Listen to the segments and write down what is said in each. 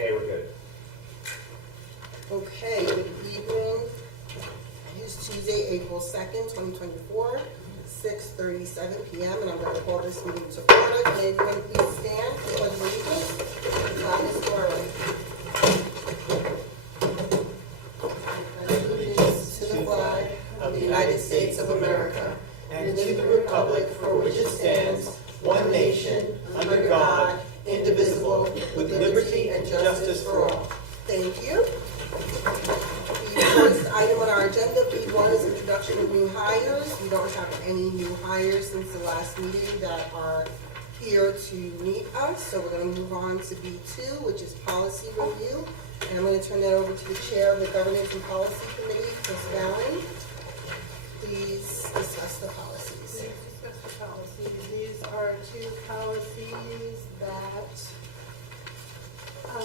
Okay, we're good. Okay, good evening. It is Tuesday, April 2nd, 2024, 6:37 p.m. and I'm going to call this meeting to order. Can everyone please stand for the pledge of allegiance? The flag is to our right. I pledge allegiance to the flag of the United States of America and to the republic for which it stands, one nation, under God, indivisible, with liberty and justice for all. Thank you. The first item on our agenda, B1, is introduction of new hires. We don't have any new hires since the last meeting that are here to meet us. So we're going to move on to B2, which is policy review. And I'm going to turn that over to the chair of the Governance and Policy Committee, Ms. Valen. Please discuss the policies. Please discuss the policies. These are two policies that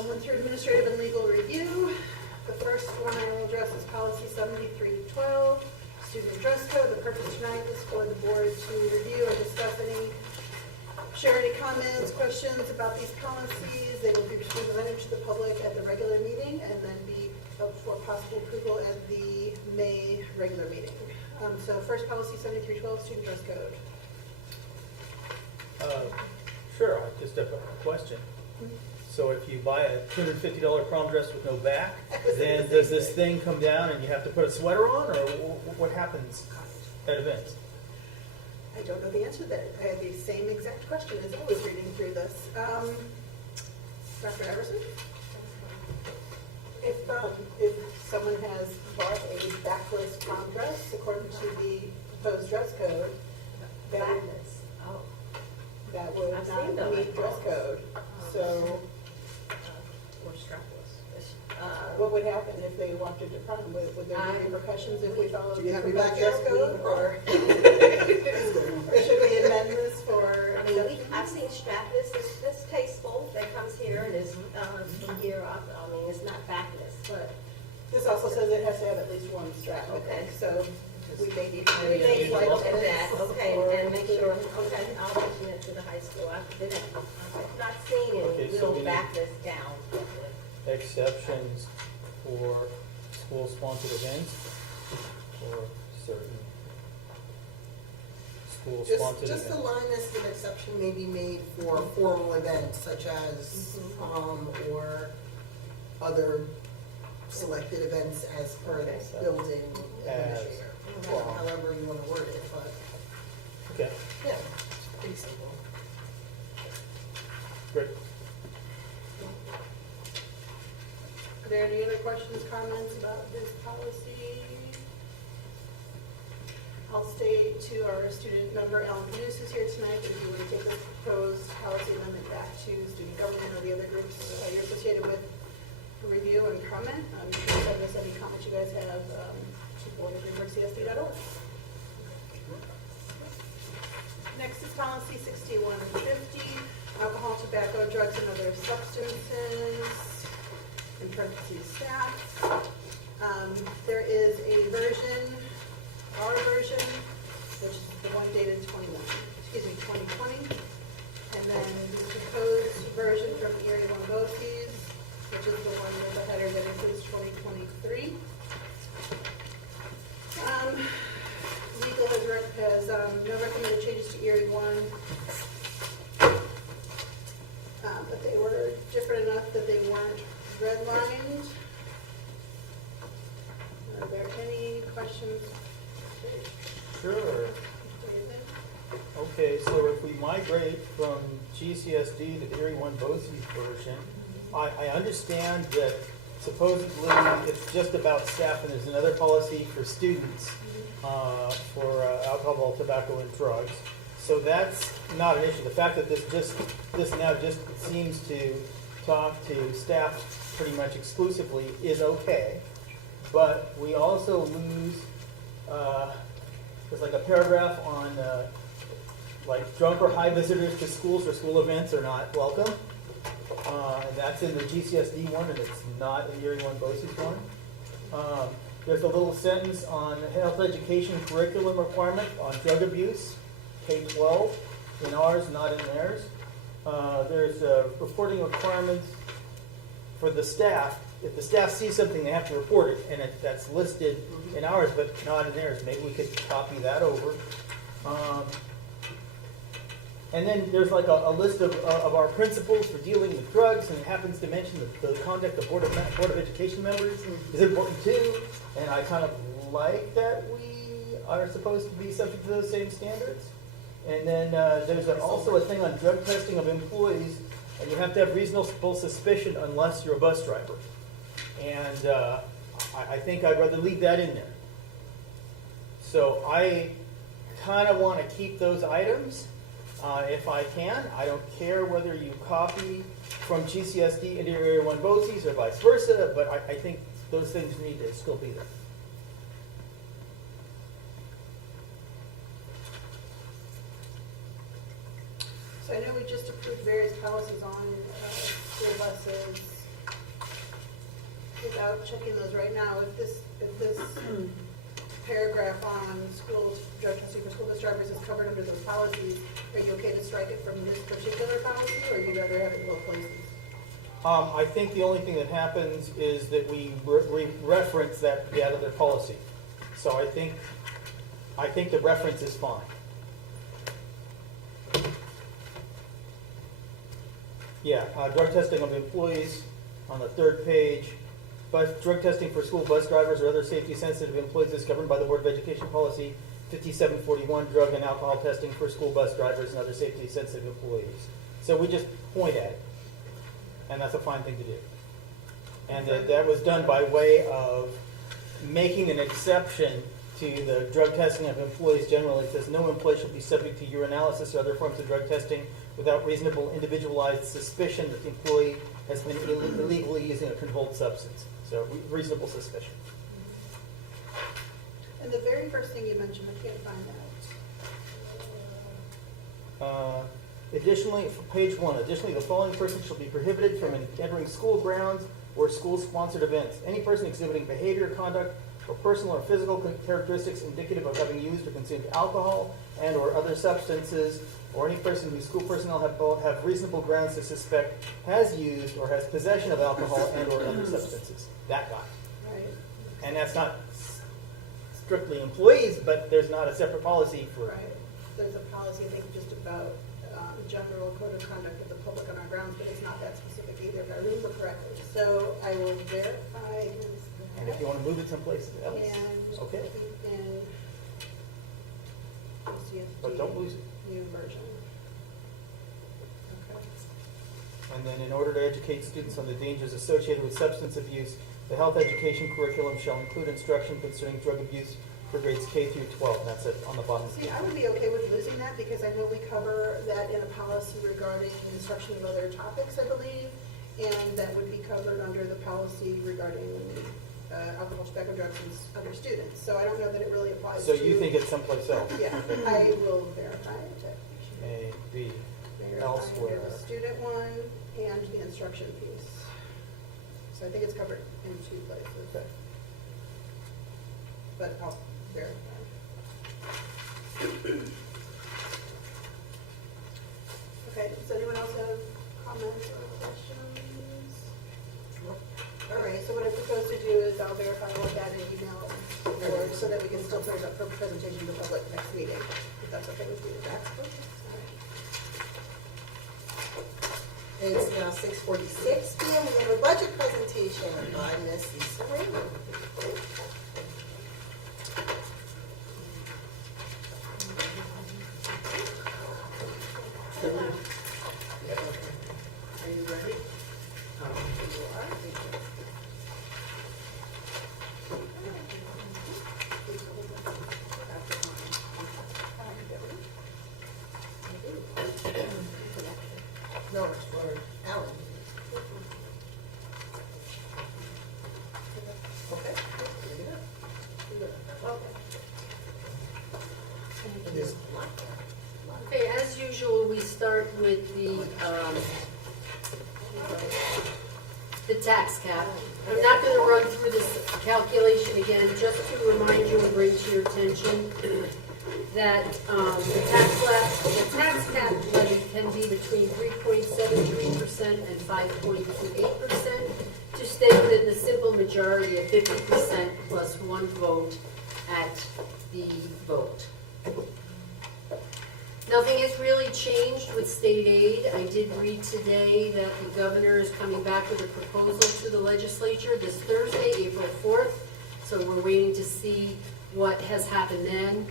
went through administrative and legal review. The first one I will address is policy 7312, student dress code. The purpose tonight is for the board to review and discuss share any comments, questions about these policies. They will be presented to the public at the regular meeting and then be up for possible approval at the May regular meeting. So first policy 7312, student dress code. Sure, I just have a question. So if you buy a $250 prom dress with no back, then does this thing come down and you have to put a sweater on, or what happens at events? I don't know the answer to that. I had the same exact question as I was reading through this. Dr. Everson? If someone has bought a backless prom dress, according to the proposed dress code, that would I've seen not them. meet dress code. So Or strapless. what would happen if they wanted to prom? Would there be repercussions if we followed Do you the have your proposed back dress out? code? Or should we amend this for? I mean, I've seen strapless, it's tasteful, that comes here and is from here up. I mean, it's not backless, but This also says it has to have at least one strap, I think, so we may need to. we may like look at this, that, okay, or- and make sure, okay, I'll mention it to the high school. I've not seen Okay, any so little we need- backless gowns. Exceptions for school-sponsored events or certain school-sponsored Just a events? line as an exception may be made for formal events such as prom or other selected events as per the building administrator. prom. However you want to word it, but Okay, yeah, it's pretty simple. great. Are there any other questions, comments about this policy? I'll stay to our student member, Alan Panus, who's here tonight, if you want to take this proposed policy amendment back to student government or the other groups you're associated with for review and comment. You can send us any comments you guys have to board@greenburghcsd.org. Next is policy 6150, alcohol, tobacco, drugs, and other substances. In parentheses, staff. There is a version, our version, which is the one dated 2020, and then the proposed version from Erie One BOCES, which is the one with the header that includes 2023. Legal has no recommended changes to Erie One, but they were different enough that they weren't redlined. Are there any questions? Sure. David? Okay, so if we migrate from GCSD to the Erie One BOCES version, I understand that supposedly it's just about staff and there's another policy for students for alcohol, tobacco, and drugs. So that's not an issue. The fact that this now just seems to talk to staff pretty much exclusively is okay. But we also lose, there's like a paragraph on like drunk or high visitors to schools or school events are not welcome. And that's in the GCSD one, and it's not in Erie One BOCES one. There's a little sentence on health education curriculum requirement on drug abuse, K-12, in ours, not in theirs. There's reporting requirements for the staff, if the staff sees something, they have to report it, and that's listed in ours, but not in theirs. Maybe we could copy that over. And then there's like a list of our principles for dealing with drugs, and it happens to mention the conduct of Board of Education members is important too. And I kind of like that we are supposed to be subject to those same standards. And then there's also a thing on drug testing of employees, and you have to have reasonable suspicion unless you're a bus driver. And I think I'd rather leave that in there. So I kind of want to keep those items if I can. I don't care whether you copy from GCSD into your Area 1 BOCES or vice versa, but I think those things need to still be there. So I know we just approved various policies on school buses. Without checking those right now, if this paragraph on schools, drug testing for school bus drivers is covered under those policies, are you okay to strike it from this particular policy, or would you rather have it in both places? I think the only thing that happens is that we reference that other policy. So I think the reference is fine. Yeah, drug testing of employees on the 3rd page. Drug testing for school bus drivers or other safety-sensitive employees is governed by the Board of Education Policy 5741, drug and alcohol testing for school bus drivers and other safety-sensitive employees. So we just point at it, and that's a fine thing to do. And that was done by way of making an exception to the drug testing of employees generally. It says no employee shall be subject to urinalysis or other forms of drug testing without reasonable individualized suspicion that the employee has been illegally using a controlled substance. So reasonable suspicion. And the very first thing you mentioned, I can't find that. Additionally, for page 1, additionally, the following person shall be prohibited from entering school grounds or school-sponsored events. Any person exhibiting behavior, conduct, or personal or physical characteristics indicative of having used or consumed alcohol and or other substances, or any person whose school personnel have reasonable grounds to suspect has used or has possession of alcohol and or other substances. That guy. Right. And that's not strictly employees, but there's not a separate policy for. Right. There's a policy, I think, just about general code of conduct of the public on our grounds, but it's not that specific either, if I remember correctly. So I will verify against that. And if you want to move it someplace else, And okay. in CSD, But don't lose it. new version. Okay. And then in order to educate students on the dangers associated with substance abuse, the health education curriculum shall include instruction concerning drug abuse for grades K through 12. And that's it on the bottom. See, I would be okay with losing that because I know we cover that in a policy regarding instruction of other topics, I believe, and that would be covered under the policy regarding alcohol, tobacco, drugs, and other students. So I don't know that it really applies So to. you think it's someplace else? Yeah, I will verify it. A, B, Verify elsewhere. under the student one and the instruction piece. So I think it's covered in 2 places. Okay. But I'll verify. Okay, does anyone else have comments or questions? All right, so what I propose to do is I'll verify all of that and email it forward so that we can still put it up for presentation to the public next meeting, if that's okay with you. That's perfect. All right. It's now 6:46 p.m. We have a budget presentation by Ms. Lisa Raymond. Are you ready? You are. No, it's for Alan. Okay. Pick it up. It is locked down. Okay, as usual, we start with the tax cap. I'm not going to run through this calculation again, just to remind you and bring to your attention that the tax cap levy can be between 3.73% and 5.28%, to stay within the simple majority of 50% plus one vote at the vote. Nothing has really changed with state aid. I did read today that the governor is coming back with a proposal to the legislature this Thursday, April 4th. So we're waiting to see what has happened then.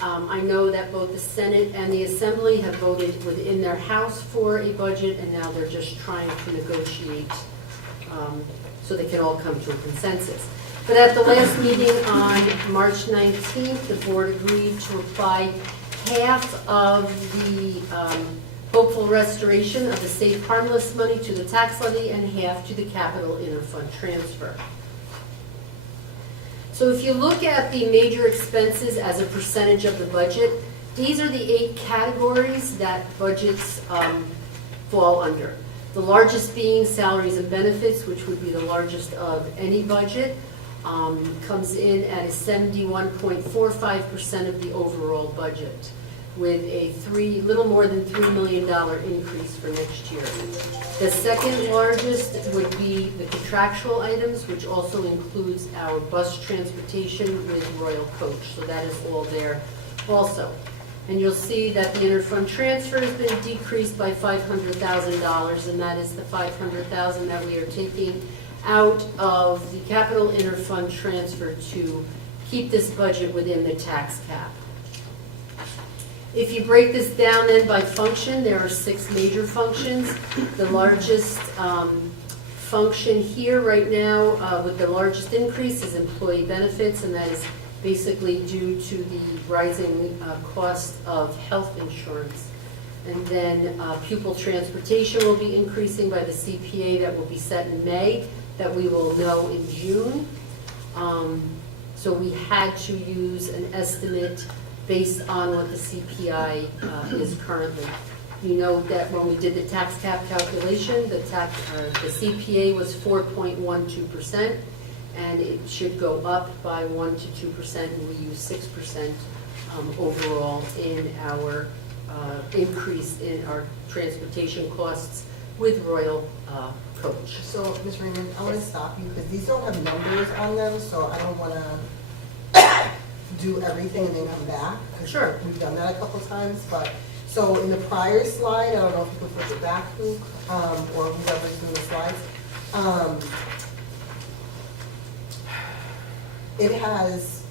I know that both the Senate and the Assembly have voted within their House for a budget, and now they're just trying to negotiate so they can all come to a consensus. But at the last meeting on March 19th, the board agreed to apply half of the hopeful restoration of the safe harmless money to the tax levy and half to the capital interfund transfer. So if you look at the major expenses as a percentage of the budget, these are the 8 categories that budgets fall under. The largest being salaries and benefits, which would be the largest of any budget, comes in at a 71.45% of the overall budget, with a little more than $3 million increase for next year. The second largest would be the contractual items, which also includes our bus transportation with Royal Coach. So that is all there also. And you'll see that the interfund transfer has been decreased by $500,000, and that is the $500,000 that we are taking out of the capital interfund transfer to keep this budget within the tax cap. If you break this down then by function, there are 6 major functions. The largest function here right now with the largest increase is employee benefits, and that is basically due to the rising cost of health insurance. And then pupil transportation will be increasing by the CPA that will be set in May, that we will know in June. So we had to use an estimate based on what the CPI is currently. You know that when we did the tax cap calculation, the CPA was 4.12%, and it should go up by 1 to 2%, and we use 6% overall in our increase in our transportation costs with Royal Coach. So, Ms. Raymond, I want to stop you because these don't have numbers on them, so I don't want to do everything and then come back. Sure. We've done that a couple times, but, so in the prior slide, I don't know if you can flip it back, Luke, or whoever's doing the slides. It has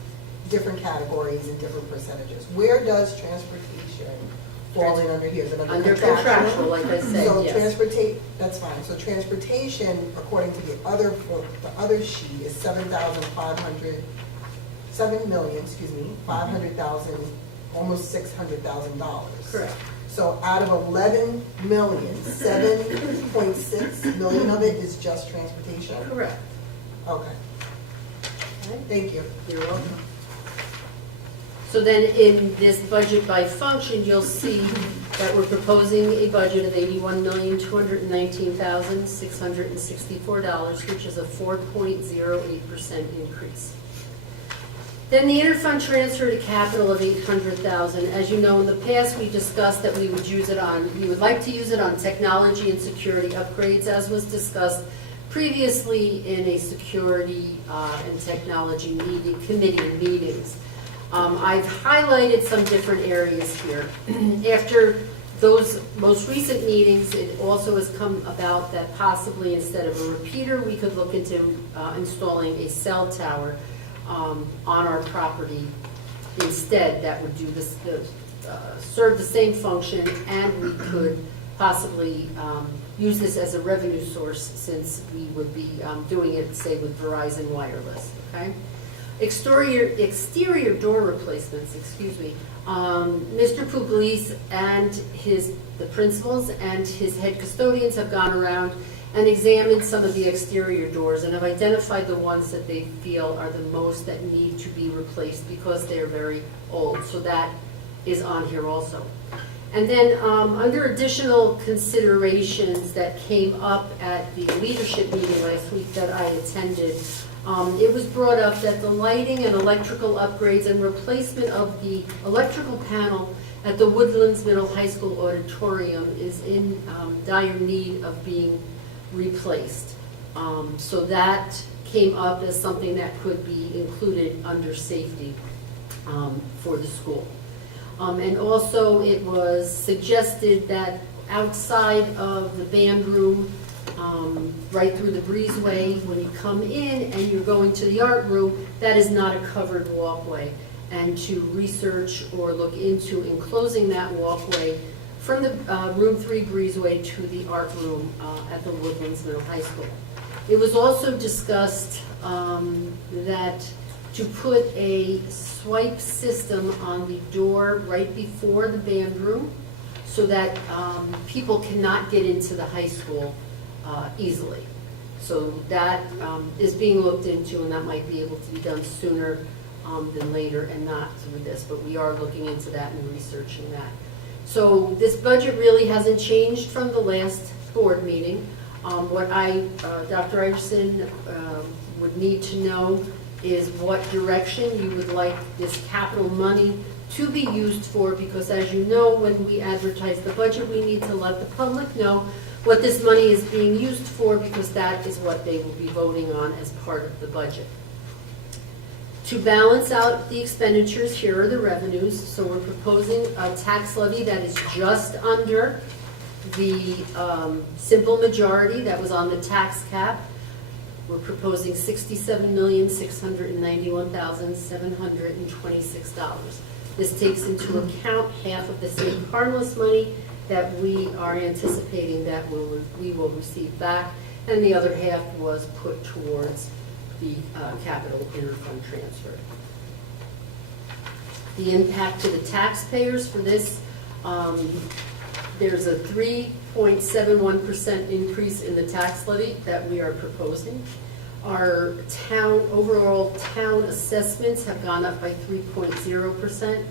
different categories and different percentages. Where does transportation fall in under here? Is it Under contractual, like I said, So yes. that's fine. So transportation, according to the other sheet, is $7,500,000, almost $600,000. Correct. So out of 11 million, 7.6 million of it is just transportation? Correct. Okay, Okay. thank you. You're welcome. So then in this budget by function, you'll see that we're proposing a budget of $81,219,664, which is a 4.08% increase. Then the interfund transfer to capital of $800,000. As you know, in the past, we discussed that we would like to use it on technology and security upgrades, as was discussed previously in a security and technology committee meetings. I've highlighted some different areas here. After those most recent meetings, it also has come about that possibly instead of a repeater, we could look into installing a cell tower on our property instead. That would do this, serve the same function, and we could possibly use this as a revenue source since we would be doing it, say, with Verizon Wireless. Okay. Exterior door replacements, excuse me. Mr. Pugliese and the principals and his head custodians have gone around and examined some of the exterior doors and have identified the ones that they feel are the most that need to be replaced because they're very old. So that is on here also. And then under additional considerations that came up at the leadership meeting last week that I attended, It was brought up that the lighting and electrical upgrades and replacement of the electrical panel at the Woodlands Middle High School auditorium is in dire need of being replaced. So that came up as something that could be included under safety for the school. And also it was suggested that outside of the band room, right through the breezeway, when you come in and you're going to the art room, that is not a covered walkway. And to research or look into enclosing that walkway from the room 3 breezeway to the art room at the Woodlands Middle High School. It was also discussed that to put a swipe system on the door right before the band room so that people cannot get into the high school easily. So that is being looked into, and that might be able to be done sooner than later and not through this, but we are looking into that and researching that. So this budget really hasn't changed from the last board meeting. What Dr. Iverson would need to know is what direction you would like this capital money to be used for, because as you know, when we advertise the budget, we need to let the public know what this money is being used for, because that is what they will be voting on as part of the budget. To balance out the expenditures, here are the revenues. So we're proposing a tax levy that is just under the simple majority that was on the tax cap. We're proposing $67,691,726. This takes into account half of the safe harmless money that we are anticipating that we will receive back, and the other half was put towards the capital interfund transfer. The impact to the taxpayers for this, there's a 3.71% increase in the tax levy that we are proposing. Our overall town assessments have gone up by 3.0%.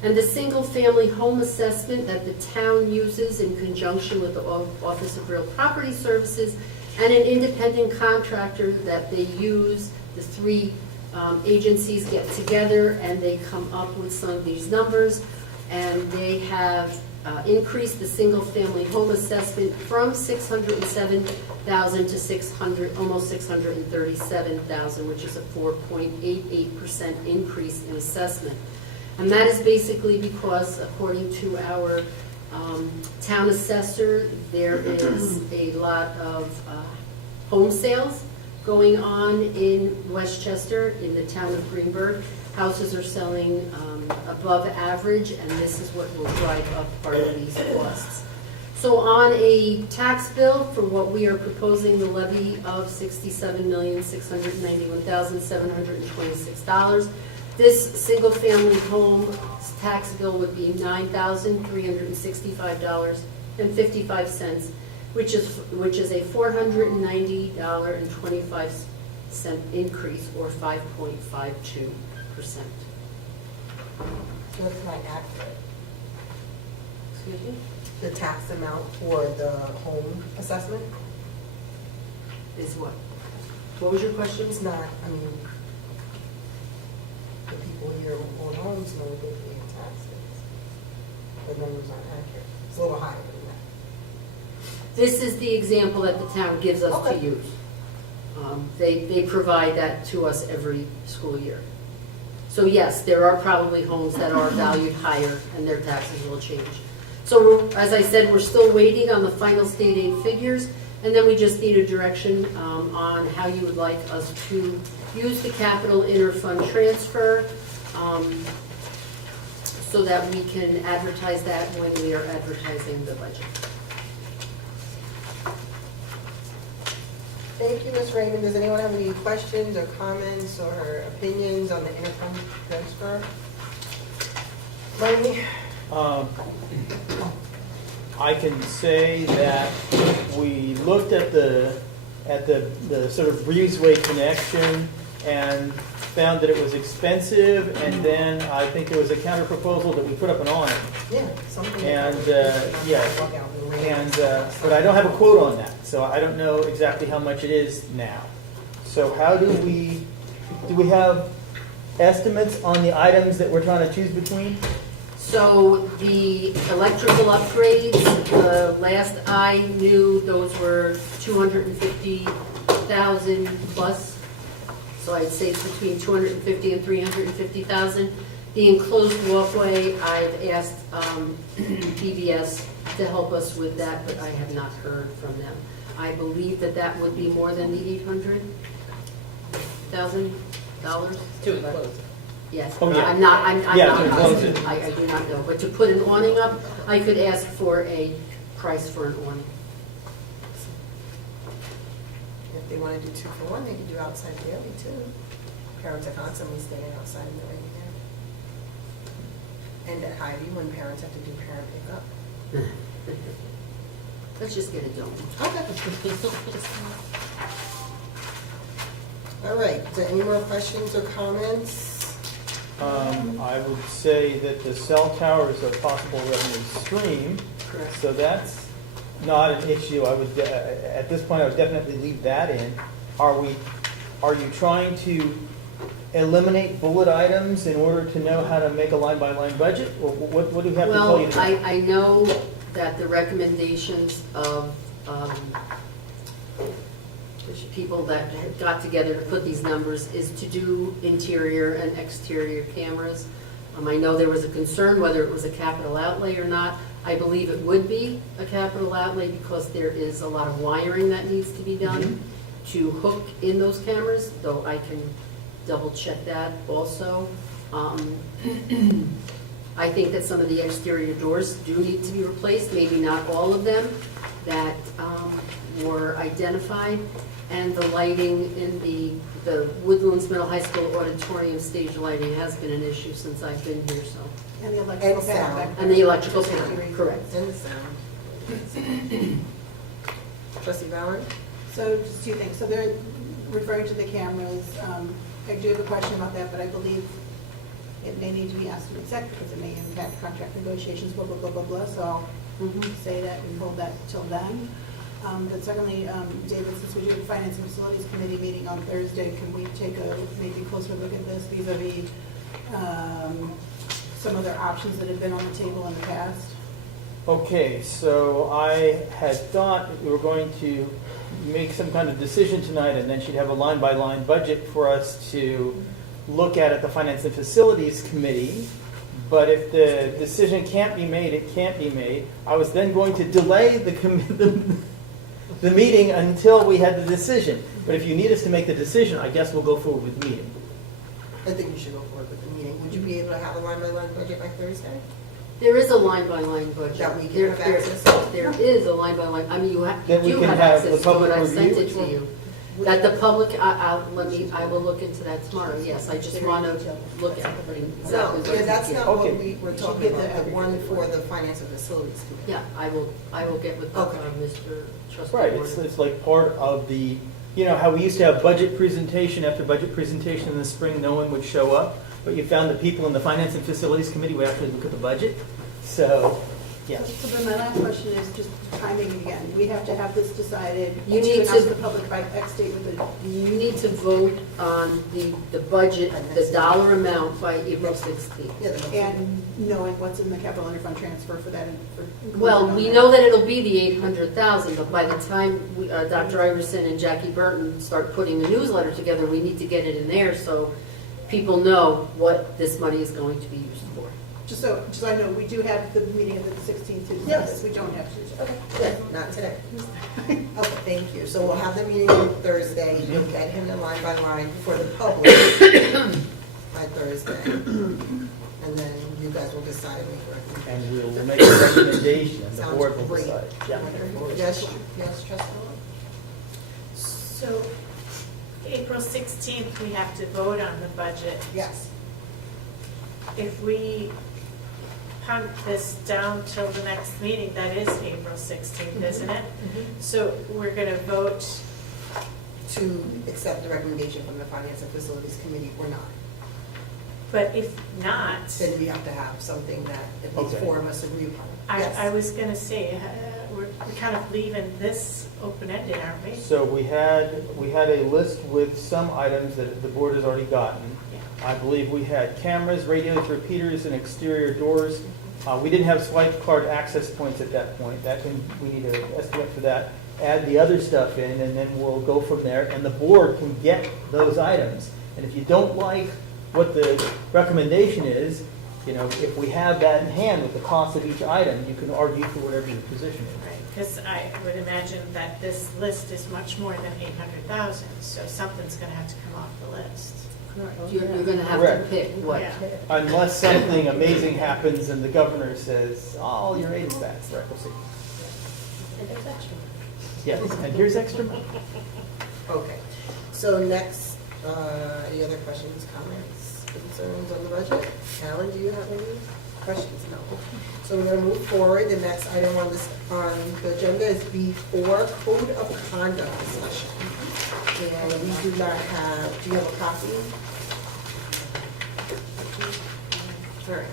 And the single-family home assessment that the town uses in conjunction with the Office of Real Property Services and an independent contractor that they use, the 3 agencies get together and they come up with some of these numbers, and they have increased the single-family home assessment from $607,000 to almost $637,000, which is a 4.88% increase in assessment. And that is basically because, according to our town assessor, there is a lot of home sales going on in Westchester, in the town of Greenburgh. Houses are selling above average, and this is what will drive up part of these costs. So on a tax bill for what we are proposing, the levy of $67,691,726, this single-family home tax bill would be $9,365.55, which is a $490.25 increase, or 5.52%. So that's not accurate. Excuse me? The tax amount for the home assessment Is what? What was your question? is not, I mean, the people here who own homes know they pay taxes. The numbers aren't accurate. It's a little higher than that. This is the example that the town gives us to Okay. use. They provide that to us every school year. So yes, there are probably homes that are valued higher and their taxes will change. So as I said, we're still waiting on the final state aid figures, and then we just need a direction on how you would like us to use the capital interfund transfer so that we can advertise that when we are advertising the budget. Thank you, Ms. Raymond. Does anyone have any questions or comments or opinions on the interfund transfer? Lenny? I can say that we looked at the sort of breezeway connection and found that it was expensive, and then I think there was a counter proposal that we put up an awning. Yeah, something. And, yeah. But I don't have a quote on that, so I don't know exactly how much it is now. So how do we have estimates on the items that we're trying to choose between? So the electrical upgrades, last I knew, those were 250,000 plus. So I'd say it's between 250 and 350,000. The enclosed walkway, I've asked PBS to help us with that, but I have not heard from them. I believe that that would be more than the $800,000. To enclose it. Yes, Oh, yeah. I'm not Yeah, to enclose positive. it. I do not know. But to put an awning up, I could ask for a price for an awning. If they want to do 2 for 1, they can do outside daily too. Parents are constantly staying outside in the rain here. And at Highview, when parents have to do parent pickup. Let's just get it done. Okay. All right, is there any more questions or comments? I would say that the cell tower is a possible revenue stream, Correct. so that's not an issue. I would, at this point, I would definitely leave that in. Are you trying to eliminate bullet items in order to know how to make a line-by-line budget? Or what do we have to tell you? Well, I know that the recommendations of the people that had got together to put these numbers is to do interior and exterior cameras. I know there was a concern whether it was a capital outlay or not. I believe it would be a capital outlay because there is a lot of wiring that needs to be done to hook in those cameras, though I can double check that also. I think that some of the exterior doors do need to be replaced, maybe not all of them that were identified. And the lighting in the Woodlands Middle High School auditorium stage lighting has been an issue since I've been here, so. And the electrical And panel sound. back there. And the electrical panel, correct. And the sound. Trustee Bauer? So just 2 things. So they're referring to the cameras. I do have a question about that, but I believe it may need to be asked to exec because it may impact contract negotiations, blah, blah, blah, blah, blah. So I'll say that and hold that till then. But secondly, David, since we do have a Finance and Facilities Committee meeting on Thursday, can we take a maybe closer look at this vis-a-vis some other options that have been on the table in the past? Okay, so I had thought we were going to make some kind of decision tonight, and then she'd have a line-by-line budget for us to look at the Finance and Facilities Committee. But if the decision can't be made, it can't be made. I was then going to delay the meeting until we had the decision. But if you need us to make the decision, I guess we'll go forward with the meeting. I think you should go forward with the meeting. Would you be able to have a line-by-line budget by Thursday? There is a line-by-line budget. That we can have access to? There is a line-by-line, I mean, you That we do can have have access the to public it, I sent review? it to you. That the public, I will look into that tomorrow, yes, I just want to look at No, exactly. yeah, that's not what Okay. we were should talking get about, the- the one for the Finance and Facilities Committee. Yeah, I will get with Okay. Mr. Trustee Right, Warren. it's like part of the, you know, how we used to have budget presentation after budget presentation in the spring, no one would show up, but you found that people in the Finance and Facilities Committee would actually look at the budget. So, yeah. So then my last question is just timing again. We have to have this decided. You need announce to- the public by X date with the, You need to vote on the budget, the dollar amount by April 16th. Yeah, the- and knowing what's in the capital interfund transfer for that. Well, we know that it'll be the 800,000, but by the time Dr. Iverson and Jackie Burton start putting the newsletter together, we need to get it in there so people know what this money is going to be used for. Just so I know, we do have the meeting of the 16th to discuss Yes. this. We don't have to. Okay. Good, not today. Okay, thank you. So we'll have the meeting on Thursday. You'll get him the line by line for the public by Thursday. And then you guys will decide and make a recommendation. And we'll make a recommendation, and the Sounds board will great. decide. Yeah. Yes, yes, Trustee Moore? So, April 16th, we have to vote on the budget. Yes. If we punt this down till the next meeting, that is April 16th, isn't it? So we're going to vote, To accept the recommendation from the Finance and Facilities Committee or not. but if not, Then we have to have something that at least Okay. 4 of us agree upon. I Yes. was going to say, we kind of leaving this open-ended, aren't we? So we had a list with some items that the board has already gotten. I believe we had cameras, radios, repeaters, and exterior doors. We didn't have swipe card access points at that point. We need an estimate for that. Add the other stuff in, and then we'll go from there. And the board can get those items. And if you don't like what the recommendation is, if we have that in hand with the cost of each item, you can argue for whatever your position is. Right, because I would imagine that this list is much more than 800,000, so something's going to have to come off the list. You're going to have to Correct. pick what. Yeah. Unless something amazing happens and the governor says, oh, all your aid is back. Right, we'll see. And there's extra. Yes, and here's extra money. Okay, so next, any other questions, comments, concerns on the budget? Alan, do you have any questions? No. So we're gonna move forward. The next item on the agenda is B4, Code of Conduct discussion. And we do not have, do you have a copy? All right.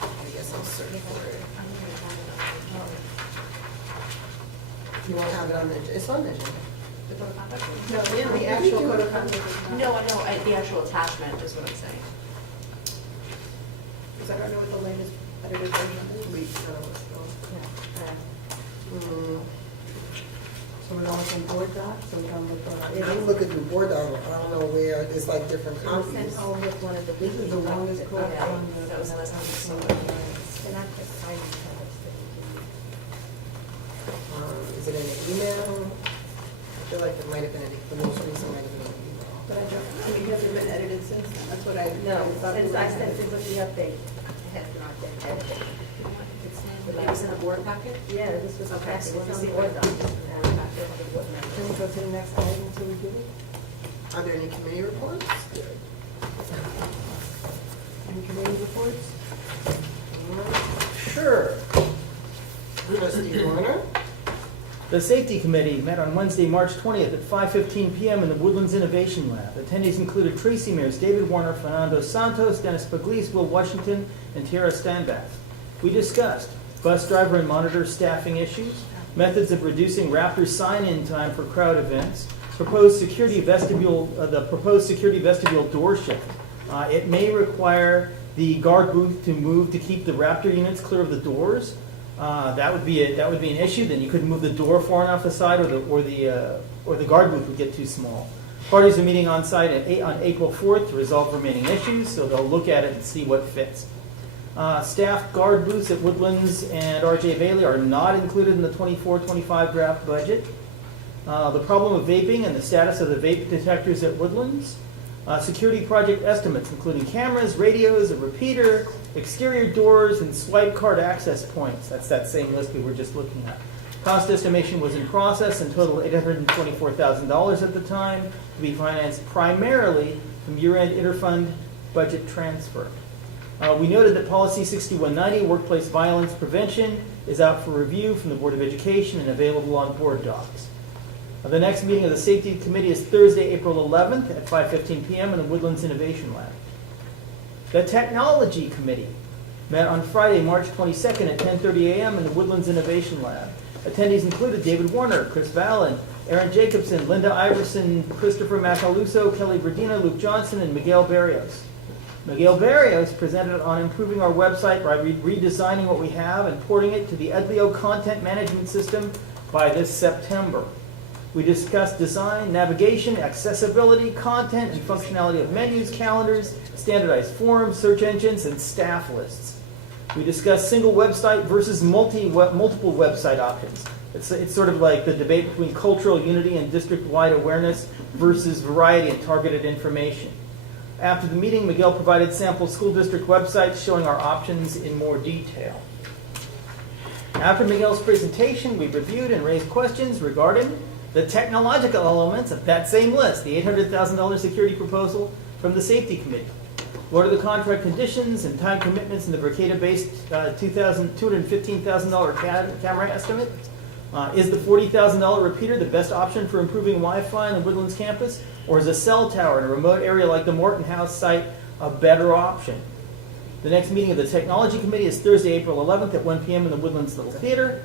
I guess I'll search for it. You won't have it on the, it's on the agenda. No, the actual code of conduct is not. No, I know, the actual attachment is what I'm saying. Because I don't know what the latest edited version is. So we're going from board docs, so we're going with, I'm looking through board docs, I don't know where, there's like different copies. Sent home with one of the This is the one that's called, Yeah, that was the last time we saw it. They're not just signing cards that we is it in the email? I feel like it might have been, the most recent might have been in the email. But I don't, I mean, has it been edited since then? That's what I. do. No, thought since we I were- sent it with the update, it has not been edited. It was in the board packet? Yeah, this was a Okay, packet, so it's let me on see the what- board document. Can we go to the next item until we do it? Are there any committee reports? Any committee reports? Sure. Trustee Warner? The Safety Committee met on Wednesday, March 20th at 5:15 p.m. in the Woodlands Innovation Lab. Attendees included Tracy Mears, David Warner, Fernando Santos, Dennis Pugliese, Will Washington, and Tara Standbath. We discussed bus driver and monitor staffing issues, methods of reducing Raptor sign-in time for crowd events, the proposed security vestibule door shift. It may require the guard booth to move to keep the Raptor units clear of the doors. That would be an issue. Then you couldn't move the door far enough aside, or the guard booth would get too small. Parties are meeting on site on April 4th to resolve remaining issues, so they'll look at it and see what fits. Staff guard booths at Woodlands and R.J. Bailey are not included in the 24-25 draft budget. The problem of vaping and the status of the vape detectors at Woodlands. Security project estimates, including cameras, radios, a repeater, exterior doors, and swipe card access points. That's that same list we were just looking at. Cost estimation was in process and totaled $824,000 at the time, to be financed primarily from year-end interfund budget transfer. We noted that Policy 6190, Workplace Violence Prevention, is out for review from the Board of Education and available on board docs. The next meeting of the Safety Committee is Thursday, April 11th at 5:15 p.m. in the Woodlands Innovation Lab. The Technology Committee met on Friday, March 22nd at 10:30 a.m. in the Woodlands Innovation Lab. Attendees included David Warner, Chris Vallon, Aaron Jacobson, Linda Iverson, Christopher Macaluso, Kelly Berdina, Luke Johnson, and Miguel Barrios. Miguel Barrios presented on improving our website by redesigning what we have and porting it to the Edlio content management system by this September. We discussed design, navigation, accessibility, content, and functionality of menus, calendars, standardized forms, search engines, and staff lists. We discussed single website versus multiple website options. It's sort of like the debate between cultural unity and district-wide awareness versus variety and targeted information. After the meeting, Miguel provided sample school district websites showing our options in more detail. After Miguel's presentation, we reviewed and raised questions regarding the technological elements of that same list, the $800,000 security proposal from the Safety Committee. What are the contract conditions and time commitments in the Verkada-based $215,000 camera estimate? Is the $40,000 repeater the best option for improving Wi-Fi on the Woodlands campus? Or is a cell tower in a remote area like the Morton House site a better option? The next meeting of the Technology Committee is Thursday, April 11th at 1 p.m. in the Woodlands Little Theater.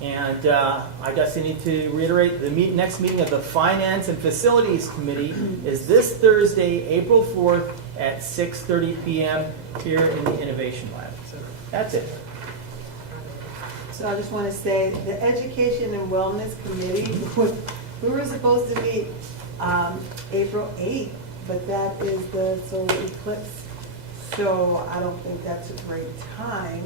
And I guess I need to reiterate, the next meeting of the Finance and Facilities Committee is this Thursday, April 4th at 6:30 p.m. here in the Innovation Lab. That's it. So I just want to say, the Education and Wellness Committee, we were supposed to meet April 8th, but that is the solar eclipse. So I don't think that's a great time.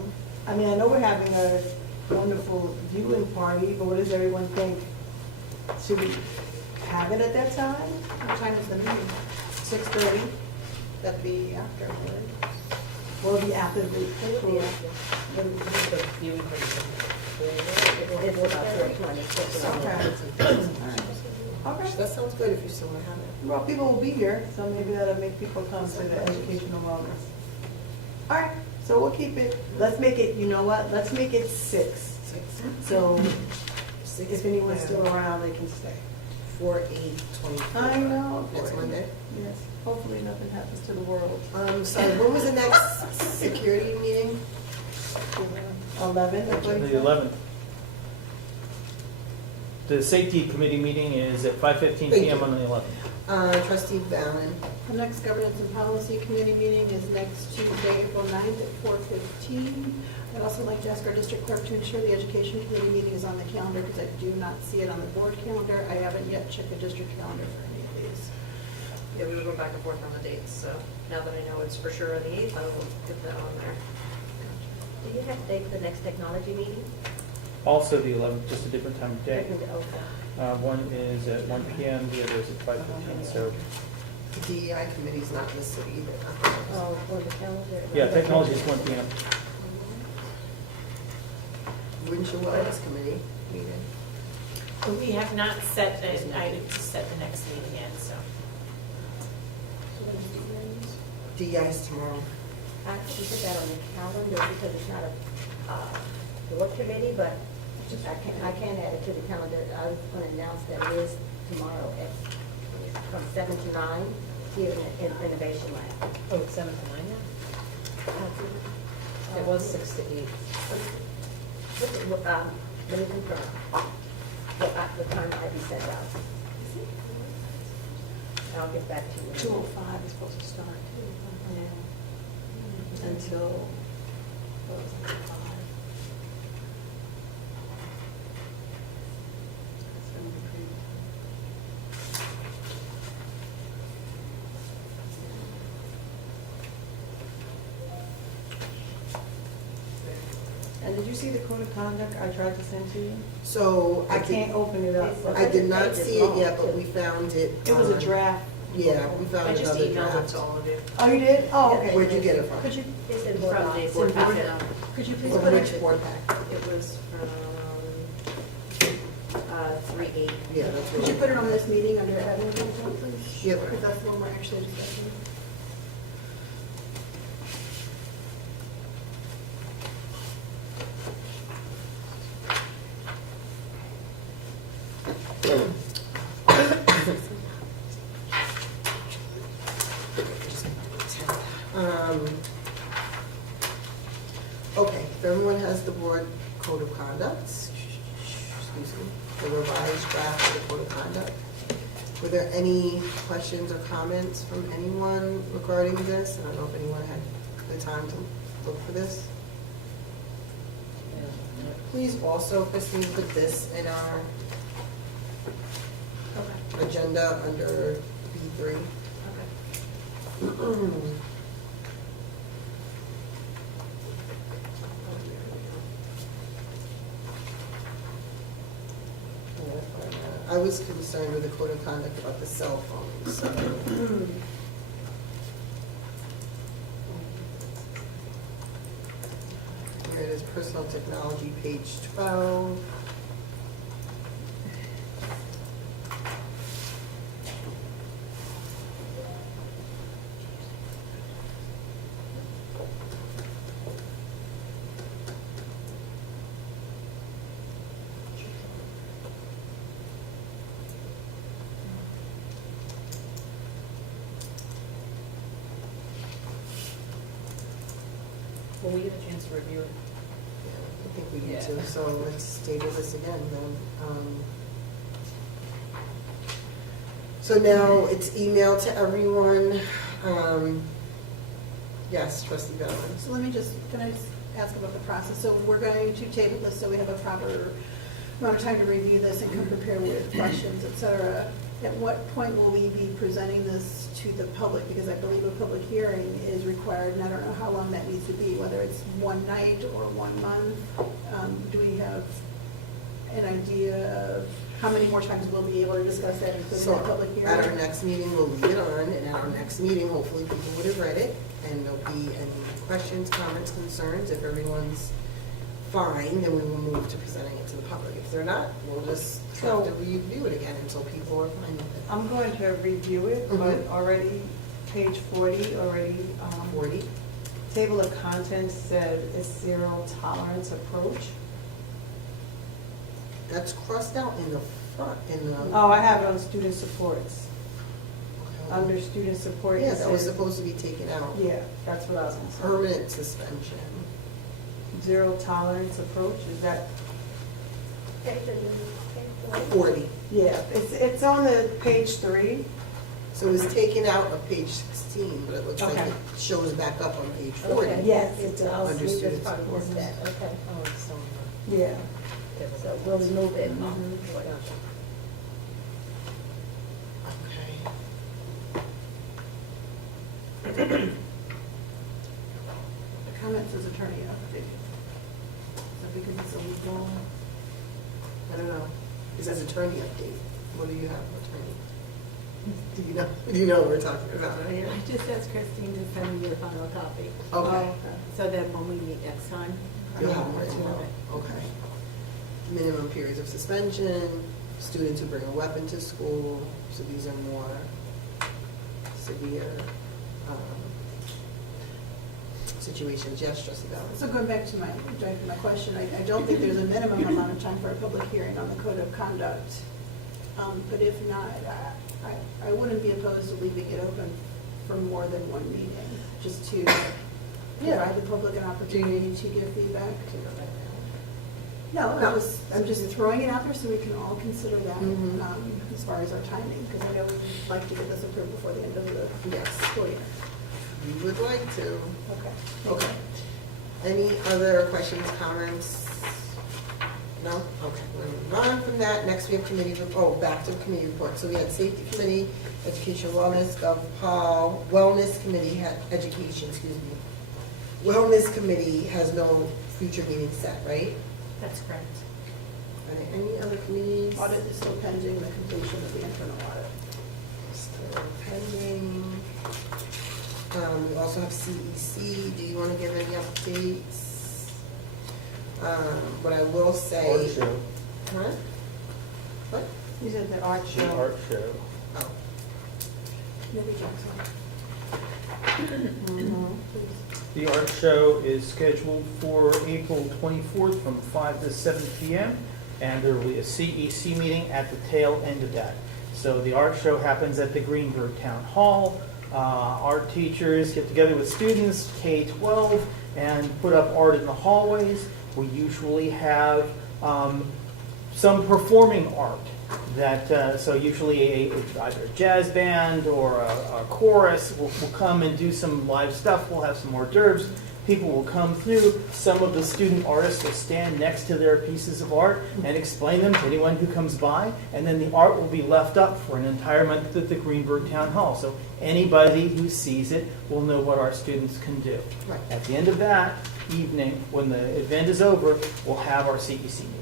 I mean, I know we're having a wonderful viewing party, but what does everyone think? Should we have it at that time? What time is the meeting? 6:30? That'd be after, right? Will it be after the eclipse? It'll be after. It is about 4:20. Okay. That sounds good if you still want to have it. Well, people will be here, so maybe that'll make people come to the educational wellness. All right, so we'll keep it, let's make it, you know what, let's make it 6. So if anyone's still around, they can stay. 4/8/24. I know. Next Monday. Yes, hopefully nothing happens to the world. Sorry, when was the next security meeting? 11, that's what The you said? 11th. The Safety Committee meeting is at 5:15 Thank p.m. you. on the 11th. Trustee Valen. The next Governance and Policy Committee meeting is next Tuesday, April 9th at 4:15. I'd also like to ask our district clerk to ensure the Education Committee meeting is on the calendar because I do not see it on the board calendar. I haven't yet checked the district calendar for any of these. Yeah, we were going back and forth on the dates, so now that I know it's for sure on the 8th, I will get that on there. Do you have a date for the next technology meeting? Also the 11th, just a different time of day. Okay. One is at 1 p.m., the other is at 5:15, so, The DEI committee's not listed either. Oh, for the calendar? yeah, technology is 1 p.m. Wouldn't you wellness committee meeting? We have not set an item to set the next meeting yet, so. DEI is tomorrow. I can put that on the calendar because it's not a board committee, but I can add it to the calendar. I was going to announce that it is tomorrow from 7 to 9 here in Innovation Lab. Oh, it's 7 to 9 now? It was 6 to 8. Let me confirm. What time might be sent out. I'll get back to you. 2:05 is supposed to start. Until, what was it, 5? It's gonna be crazy. And did you see the code of conduct I tried to send to you? So I can't open it up. I did not see it yet, but we found it. It was a on- draft. Yeah, we found I just another emailed it draft. to all of you. Oh, you did? Oh, okay. Where'd you get it from? Could you, It's in From board the docs. board packet. could you please From put which it, board pack? It was from 3/8. Yeah, that's could what you put it on this meeting under admin content, please? Yeah. Because that's the one we're actually discussing. Okay, if everyone has the board code of conduct, excuse me, the revised draft of the code of conduct. Were there any questions or comments from anyone regarding this? I don't know if anyone had the time to look for this. Please also, Christine, put this in our agenda under B3. I was concerned with the code of conduct about the cell phones. So. Here it is, personal technology, page 12. just review it. I think we need Yeah. to, so let's table this again then. So now it's emailed to everyone. Yes, trustee Bellin. So let me just, can I just ask about the process? So we're going to table this so we have a proper amount of time to review this and come prepared with questions, et cetera. At what point will we be presenting this to the public? Because I believe a public hearing is required, and I don't know how long that needs to be, whether it's one night or 1 month. Do we have an idea of how many more times we'll be able to discuss that, including So that public hearing? at our next meeting, we'll leave it on, and at our next meeting, hopefully people would have read it, and there'll be any questions, comments, concerns. If everyone's fine, then we will move to presenting it to the public. If they're not, we'll just have to review it again until people are fine with it. I'm going to review it, but Mhm. already, page 40, already, 40? table of contents said it's zero tolerance approach. That's crossed out in the front, in the. Oh, I have it on student supports. Okay. Under student support, Yeah, it that was says, supposed to be taken out. yeah, that's what I was going to say. Permanent suspension. Zero tolerance approach, is that, Okay, so you- okay, 40. yeah, it's on the page 3. So it was taken out of page 16, but it looks like Okay. it shows back up on page 40. Okay, Yes, it does. Under We student just probably missed that, okay. Oh, it's so, Yeah. So we'll remove it. Okay. The comments as attorney update. So because it's a legal, I don't know. It says attorney update. What do you have, attorney? Do you know what we're talking about right here? I just asked Christine to send me the final copy. Okay. So that when we meet next time. You'll have it written out. Okay. Minimum periods of suspension, students who bring a weapon to school, so these are more severe situations. Yes, trustee Bell. so going back to my question, I don't think there's a minimum amount of time for a public hearing on the code of conduct. But if not, I wouldn't be opposed to leaving it open for more than one meeting, just to provide the public an opportunity to give feedback. No, I'm just throwing it out there so we can all consider that Mhm. as far as our timing, because I know we'd like to get this approved before the end of the Yes. school year. We would like to. Okay. Okay. Any other questions, comments? No? Okay, we're moving on from that. Next, we have committee, back to committee report. So we had safety committee, education wellness, GovPol, wellness committee, education, excuse me. Wellness committee has no future meeting set, right? That's correct. Are there any other committees? Audit is still pending the completion of the internal audit. Still pending. We also have CEC. Do you want to give any updates? What I will say. Art show. Huh? What? You said the art The show. art show. Oh. Maybe Jackson. Mhm. The art show is scheduled for April 24th from 5 to 7 p.m. And there will be a CEC meeting at the tail end of that. So the art show happens at the Greenburgh Town Hall. Art teachers get together with students, K-12, and put up art in the hallways. We usually have some performing art that, so usually either a jazz band or a chorus will come and do some live stuff. We'll have some hors d'oeuvres. People will come through. Some of the student artists will stand next to their pieces of art and explain them to anyone who comes by. And then the art will be left up for an entire month at the Greenburgh Town Hall. So anybody who sees it will know what our students can do. Right. At the end of that evening, when the event is over, we'll have our CEC meeting.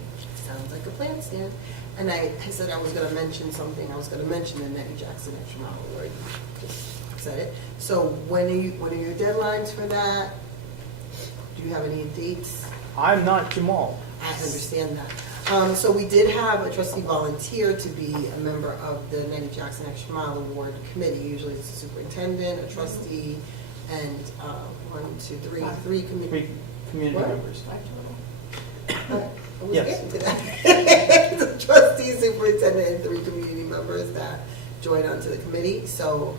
Sounds like a plan, Stan. And I said I was going to mention something. I was going to mention the Nettie Jackson Extra Mile Award. Just said it. So when are your deadlines for that? Do you have any dates? I'm not Jamal. I understand that. So we did have a trustee volunteer to be a member of the Nettie Jackson Extra Mile Award Committee. Usually it's a superintendent, a trustee, and three committee. Three community What? members. I was Yes. getting to that. The trustee, superintendent, and 3 community members that join onto the committee. So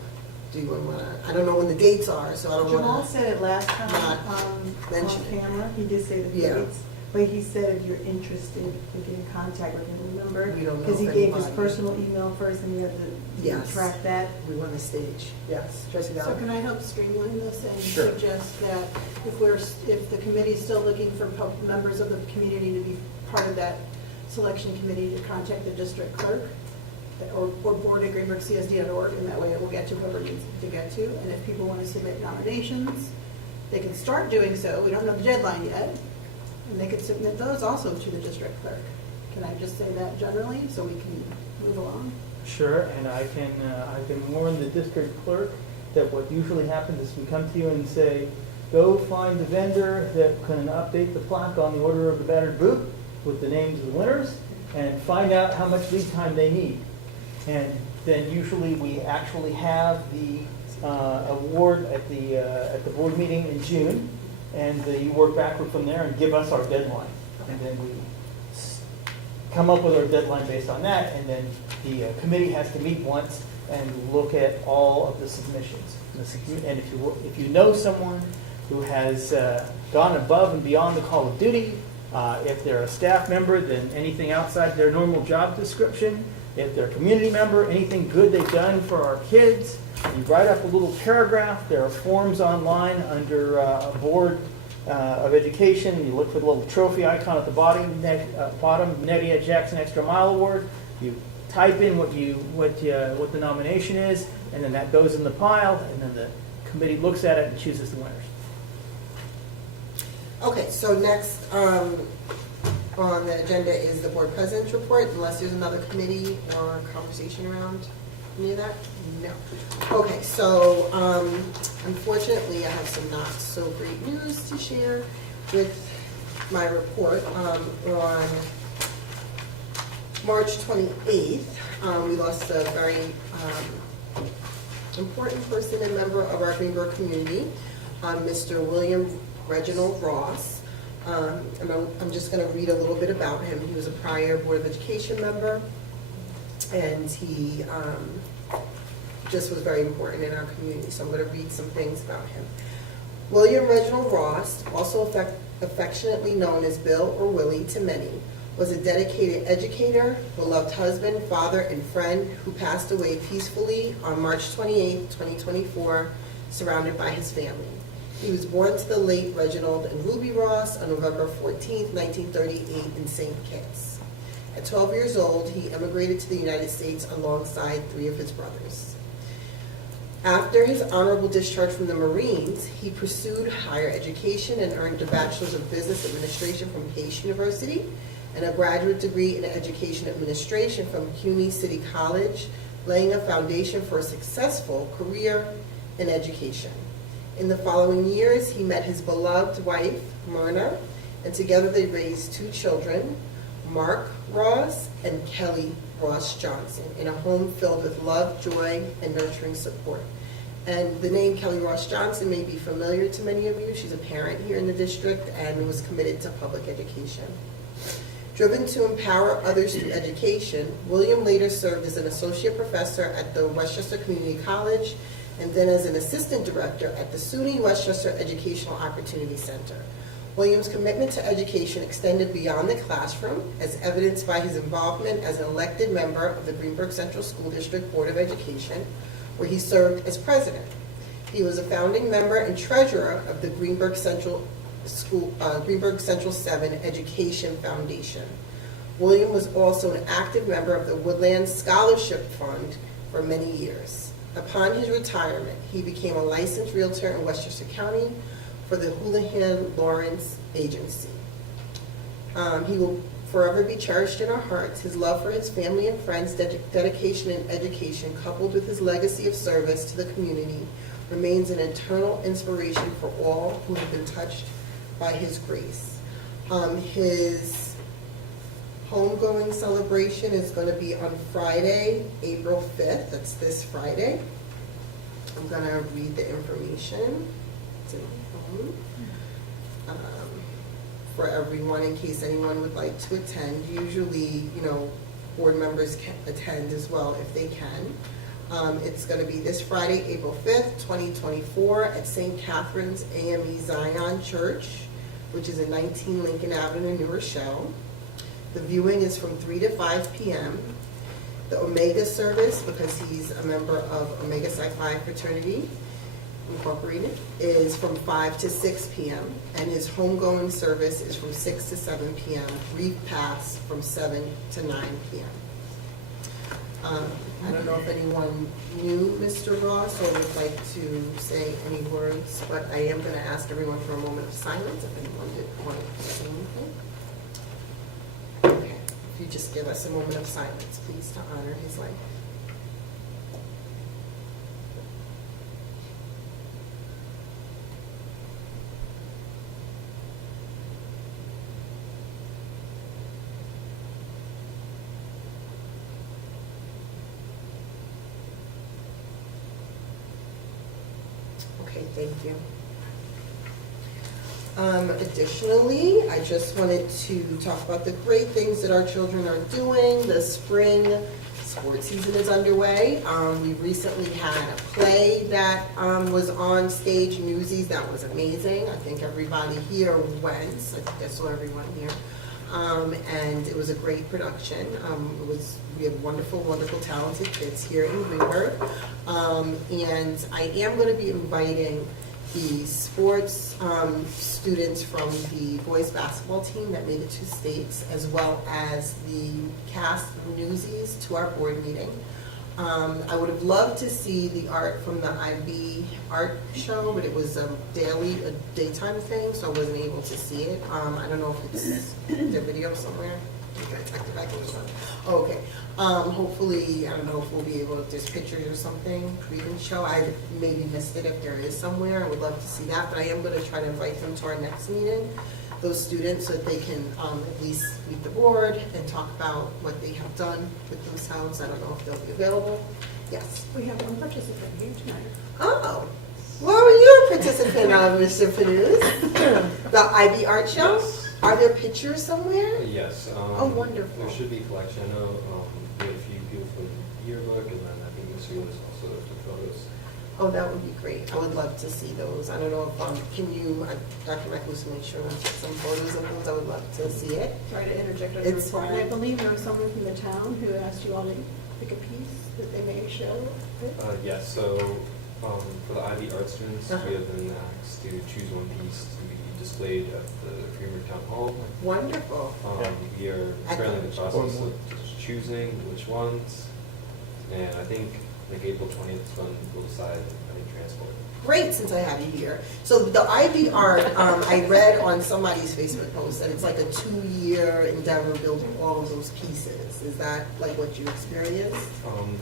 do you want to, I don't know when the dates are, so I don't Jamal want to. said it last time, not on mention it. camera, he did say the Yeah. dates, but he said if you're interested, to get in contact with him, remember? We don't know Because he if gave his anybody- personal email first, and we had to Yes. track that. We want to stage, yes. Trustee So Dowd? can I help streamline this and Sure. suggest that if the committee's still looking for members of the community to be part of that selection committee, to contact the district clerk or board at greenburghcsd.org, and that way it will get to whoever it needs to get to. And if people want to submit nominations, they can start doing so. We don't know the deadline yet. And they could submit those also to the district clerk. Can I just say that generally, so we can move along? Sure, and I can warn the district clerk that what usually happens is we come to you and say, go find the vendor that can update the plaque on the order of the battered boot with the names of the winners, and find out how much lead time they need. And then usually we actually have the award at the board meeting in June, and you work backward from there and give us our deadline. And then we come up with our deadline based on that, and then the committee has to meet once and look at all of the submissions. And if you know someone who has gone above and beyond the call of duty, if they're a staff member, then anything outside their normal job description. If they're a community member, anything good they've done for our kids, you write up a little paragraph. There are forms online under Board of Education. You look for the little trophy icon at the bottom, Nettie Jackson Extra Mile Award. You type in what the nomination is, and then that goes in the pile, and then the committee looks at it and chooses the winners. Okay, so next on the agenda is the board president's report, unless there's another committee or conversation around any of that? No. Okay, so unfortunately, I have some not so great news to share with my report. On March 28th, we lost a very important person and member of our Greenburgh community, Mr. William Reginald Ross. And I'm just going to read a little bit about him. He was a prior Board of Education member, and he just was very important in our community. So I'm going to read some things about him. William Reginald Ross, also affectionately known as Bill or Willie to many, was a dedicated educator, beloved husband, father, and friend who passed away peacefully on March 28, 2024, surrounded by his family. He was born to the late Reginald and Ruby Ross on November 14, 1938 in St. Kitts. At 12 years old, he emigrated to the United States alongside 3 of his brothers. After his honorable discharge from the Marines, he pursued higher education and earned a Bachelor's of Business Administration from Case University and a graduate degree in Education Administration from CUNY City College, laying a foundation for a successful career in education. In the following years, he met his beloved wife, Myrna, and together they raised 2 children, Mark Ross and Kelly Ross Johnson, in a home filled with love, joy, and nurturing support. And the name Kelly Ross Johnson may be familiar to many of you. She's a parent here in the district and was committed to public education. Driven to empower others through education, William later served as an associate professor at the Westchester Community College and then as an assistant director at the SUNY Westchester Educational Opportunity Center. Williams' commitment to education extended beyond the classroom, as evidenced by his involvement as an elected member of the Greenburgh Central School District Board of Education, where he served as president. He was a founding member and treasurer of the Greenburgh Central 7 Education Foundation. William was also an active member of the Woodland Scholarship Fund for many years. Upon his retirement, he became a licensed realtor in Westchester County for the Houlihan Lawrence Agency. He will forever be cherished in our hearts. His love for his family and friends, dedication and education, coupled with his legacy of service to the community, remains an eternal inspiration for all who have been touched by his grace. His homegoing celebration is going to be on Friday, April 5th. That's this Friday. I'm going to read the information to for everyone in case anyone would like to attend. Usually, board members can attend as well if they can. It's going to be this Friday, April 5th, 2024, at St. Catherine's AME Zion Church, which is at 19 Lincoln Avenue, New Rochelle. The viewing is from 3 to 5 p.m. The Omega service, because he's a member of Omega Psi Phi Fraternity Incorporated, is from 5 to 6 p.m. And his homegoing service is from 6 to 7 p.m. Reef Pass from 7 to 9 p.m. I don't know if anyone knew Mr. Ross or would like to say any words, but I am going to ask everyone for a moment of silence if anyone did want to say anything. Okay, if you just give us a moment of silence, please, to honor his life. Okay, thank you. Additionally, I just wanted to talk about the great things that our children are doing. The spring sports season is underway. We recently had a play that was on stage, Newsies, that was amazing. I think everybody here went. I think I saw everyone here. And it was a great production. We had wonderful, wonderful, talented kids here in Greenburgh. And I am going to be inviting the sports students from the boys basketball team that made it to states, as well as the cast from Newsies, to our board meeting. I would have loved to see the art from the IB art show, but it was a daytime thing, so I wasn't able to see it. I don't know if it's the video somewhere. Okay, check it back. Oh, okay. Hopefully, I don't know if we'll be able to, there's pictures or something we can show. I maybe missed it if there is somewhere. I would love to see that, but I am going to try to invite them to our next meeting, those students, so that they can at least meet the board and talk about what they have done with themselves. I don't know if they'll be available. Yes. We have one participant here tonight. Oh, well, were you a participant of Mr. Panu's? The IB art show? Yes. Are there pictures somewhere? Yes. Oh, wonderful. There should be a collection. I know we had a few people from the yearbook, and then I think Ms. Lewis also took photos. Oh, that would be great. I would love to see those. I don't know if, can you, Dr. Michaelis, make sure we take some photos of those? I would love to see it. Sorry to interject on your It's report. fine. I believe there was someone from the town who asked you all to pick a piece that they may show. Yes. So for the IB art students, Uh-huh. we have been asked to choose one piece to be displayed at the Greenburgh Town Hall. Wonderful. We are currently in the process of just choosing which ones, and I think April 20th is when we'll decide any transport. Great, since I have you here. So the IB art, I read on somebody's Facebook post that it's like a 2-year endeavor building all of those pieces. Is that like what you experienced?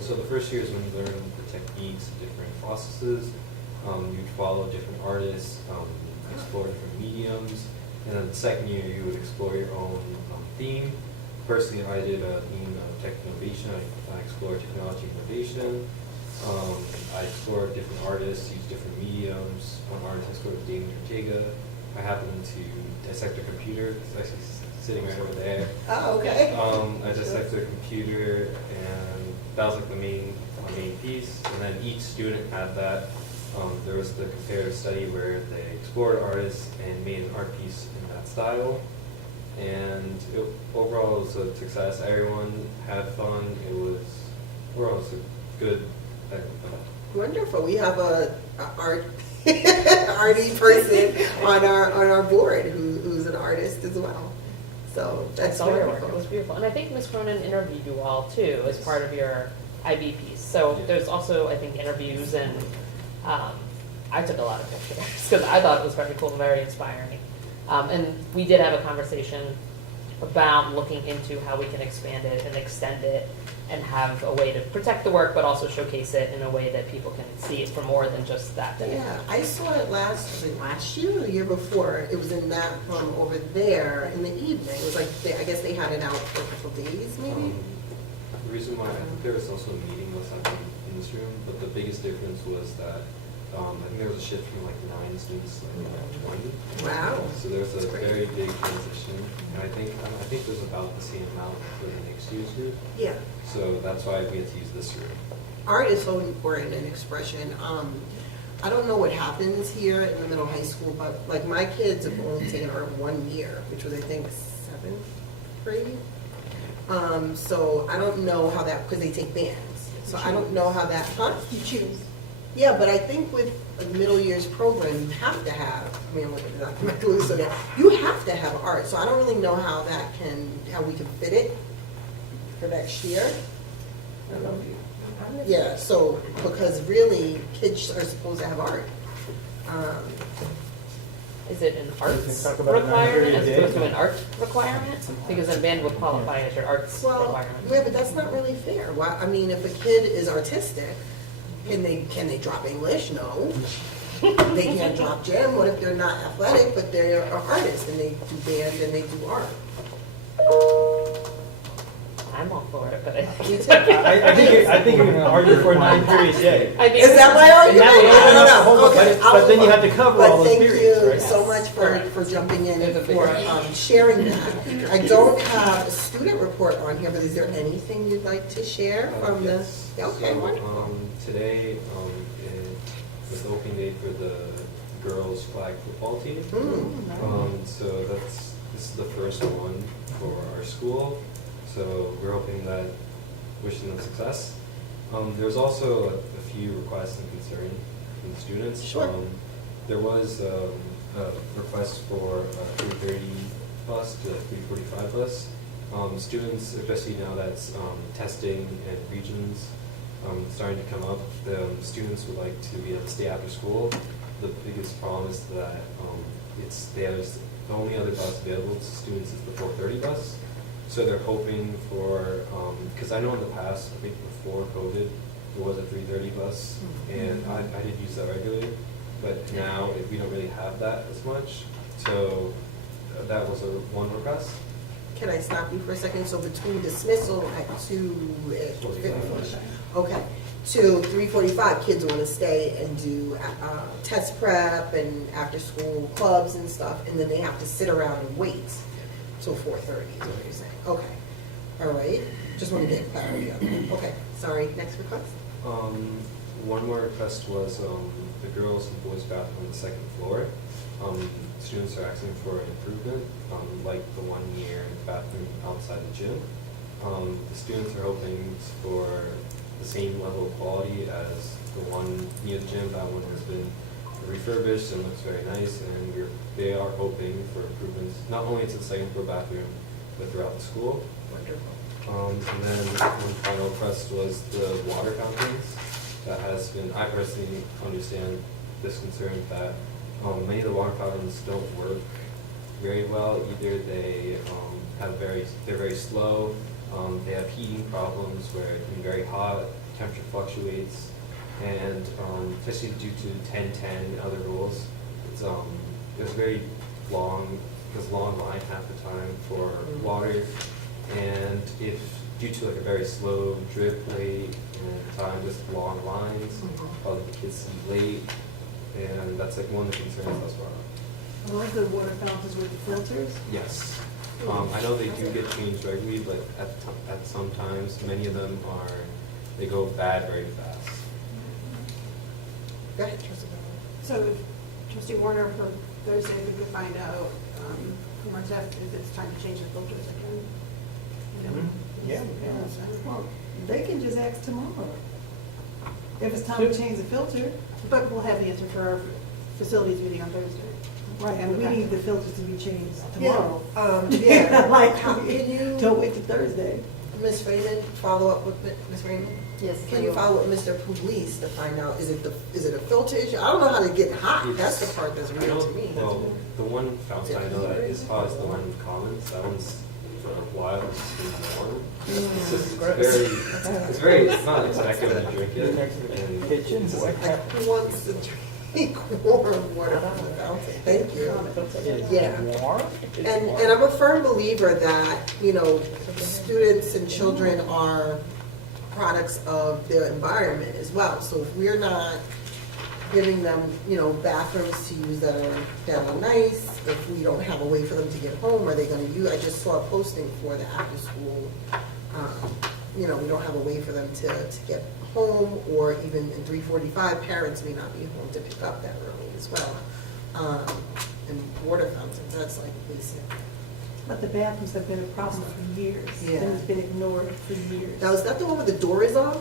So the first year is when you learn the techniques, different processes. You'd follow different artists, explore different mediums, and then the second year you would explore your own theme. Personally, I did a theme of tech innovation. I explored technology innovation. I explored different artists, used different mediums. One artist I explored David Ortega. I happened to dissect a computer. It's actually sitting right over there. Oh, okay. I dissected a computer, and that was like my main piece. And then each student had that. There was the comparative study where they explored artists and made an art piece in that style. And overall, it was a success. Everyone had fun. Overall, it was a good event. Wonderful. We have a art arty person on our board who's an artist as well. So that's saw your work. wonderful. It was beautiful. And I think Ms. Cronin interviewed you all too as part of your IB piece. So there's also, I think, interviews, and I took a lot of pictures because I thought it was very cool and very inspiring. And we did have a conversation about looking into how we can expand it and extend it and have a way to protect the work, but also showcase it in a way that people can see it for more than just that day. Yeah, I saw it last year or the year before. It was in that room over there in the evening. It was like, I guess they had it out for a couple days, maybe? The reason why, I think there was also a meeting last night in this room, but the biggest difference was that I think there was a shift from like 9 students to like 20. Wow. So there was a That's great. very big transition, and I think there's about the same amount for the next year's group. Yeah. So that's why we had to use this room. art is so important in expression. I don't know what happens here in the middle high school, but like my kids have only taken art 1 year, which was I think 7th grade. So I don't know how that, because they take bands. So I don't know how that, huh? You choose. Yeah, but I think with a middle years program, you have to have, I mean, I'm looking at Dr. McAloo, yeah, you have to have art. So I don't really know how we can fit it for next year. I don't know if you. Yeah, so, because really, kids are supposed to have art. Is it an arts We can talk about it on a requirement as period opposed to day. an art requirement? Because then band would qualify as your arts Well, requirement. yeah, but that's not really fair. Why, I mean, if a kid is artistic, can they drop English? No. They can't drop gym. What if they're not athletic, but they're an artist and they do band and they do art? I'm all for it, but I Me think. too. I think you're gonna argue for a 9-period day. I mean, Is that my argument? And that would I don't know. Okay, But then you have to cover all those But periods, thank right? you so much Correct. for jumping in There's a and big for rush. sharing that. I don't have a student report on here, but is there anything you'd like to share from the? Yes. Okay, So, wonderful. today it was the opening day for the girls flag football team. So this is the first one for our school. So we're hoping that, wishing them success. There's also a few requests and concern from the students. Sure. There was a request for a 3:30 bus to a 3:45 bus. Students, especially now that's testing and regions starting to come up, the students would like to be able to stay after school. The biggest problem is that the only other bus available to students is the 4:30 bus. So they're hoping for, because I know in the past, I think before COVID, there was a 3:30 bus, and I did use that regularly, but now we don't really have that as much. So that was one request. Can I stop you for a second? So between dismissal at 2-ish, okay, to 3:45, kids want to stay and do test prep and after-school clubs and stuff, and then they have to sit around and wait till 4:30 is what you're saying. Okay, all right. Just want to get clarity on that. Okay, sorry. Next request. One more request was the girls and boys bathroom on the second floor. Students are asking for an improvement, like the one near the bathroom outside the gym. The students are hoping for the same level of quality as the one near the gym. That one has been refurbished and looks very nice, and they are hoping for improvements, not only to the second floor bathroom, but throughout the school. And then one final request was the water fountains. That has been, I personally understand this concern that many of the water fountains don't work very well. Either they're very slow, they have heating problems where it can be very hot, temperature fluctuates, and especially due to 1010 and other rules, it's very long, there's a long line half the time for water, and if due to like a very slow drip rate and time, just long lines, all the kids late, and that's like one of the concerns that's brought up. Are those the water fountains with the filters? Yes. I know they do get changed regularly, but at some times, many of them they go bad very fast. Go ahead, Trustee. So if Trustee Warner, for Thursday, we could find out from our staff if it's time to change the filters again. Yeah. Well, they can just ask tomorrow. If it's time to change the filter. But we'll have the answer for our facilities meeting on Thursday. Right, and we Okay. need the filters to be changed tomorrow. Yeah. Like, Can you, don't wait till Thursday. Ms. Raymond, follow up with Ms. Raymond? Yes. Can you follow up with Mr. Pugliese to find out, is it a filter issue? I don't know how to get hot. That's the part that's I weird know, to me. well, the one fountain I know that is hot is the one in Commons. That one's for a while, it's been warm. It's not exactly when you drink it. Next to the and kitchen, it's just what like- Who wants to drink warm water from the fountain? Thank you. Yeah. Warm? And I'm a firm believer that, students and children are products of their environment as well. So if we're not giving them, bathrooms to use that are nice, if we don't have a way for them to get home, are they gonna use, I just saw a posting for the after-school we don't have a way for them to get home, or even in 3:45, parents may not be home to pick up that early as well. And water fountains, that's like basic. But the bathrooms have been a problem for years. Yeah. And it's been ignored for years. Now, is that the one where the door is off?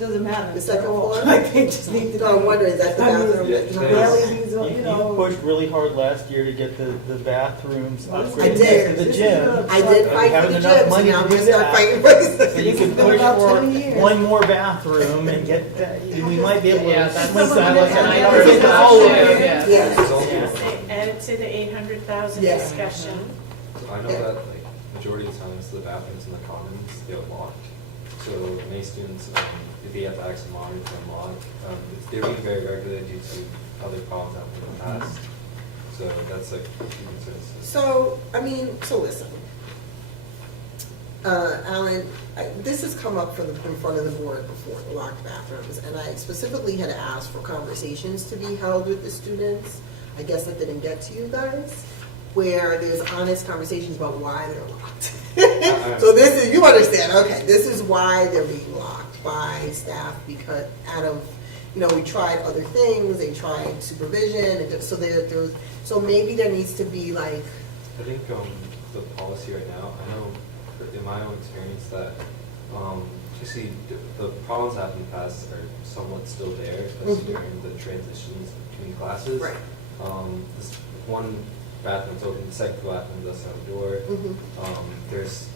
Doesn't matter. The second They're all- floor? Like, they just need to. No, I'm wondering, is that the I mean, bathroom? Yeah, that- that The is- LEDs, You pushed really hard last year to get the bathrooms I upgraded did. to the gym. I did And fight for having the enough gym, so money now to I'm do gonna start that. fighting for So you can It's been push about for 20 years. one more bathroom and get that, we might be able Yeah, to that's swing something that that's like not a ever get been all of done. it. Yeah. Yeah. It's also- Add it to the 800,000 Yeah. discussion. So I know that like majority of the times the bathrooms in the commons, they're locked. So many students, if they have to access monitors unlocked, they're being very regulated due to other problems happening in the past. So that's like a few concerns. So listen. Alan, this has come up in front of the board before, the locked bathrooms, and I specifically had asked for conversations to be held with the students. I guess that didn't get to you guys, where there's honest conversations about why they're locked. So this is, you understand, okay, this is why they're being locked by staff, because we tried other things, they tried supervision, and so maybe there needs to be like, I think the policy right now, I know in my own experience that the problems that happened in the past are somewhat still there, especially during the transitions between classes. Right. This one bathroom's open, the second bathroom does have a door.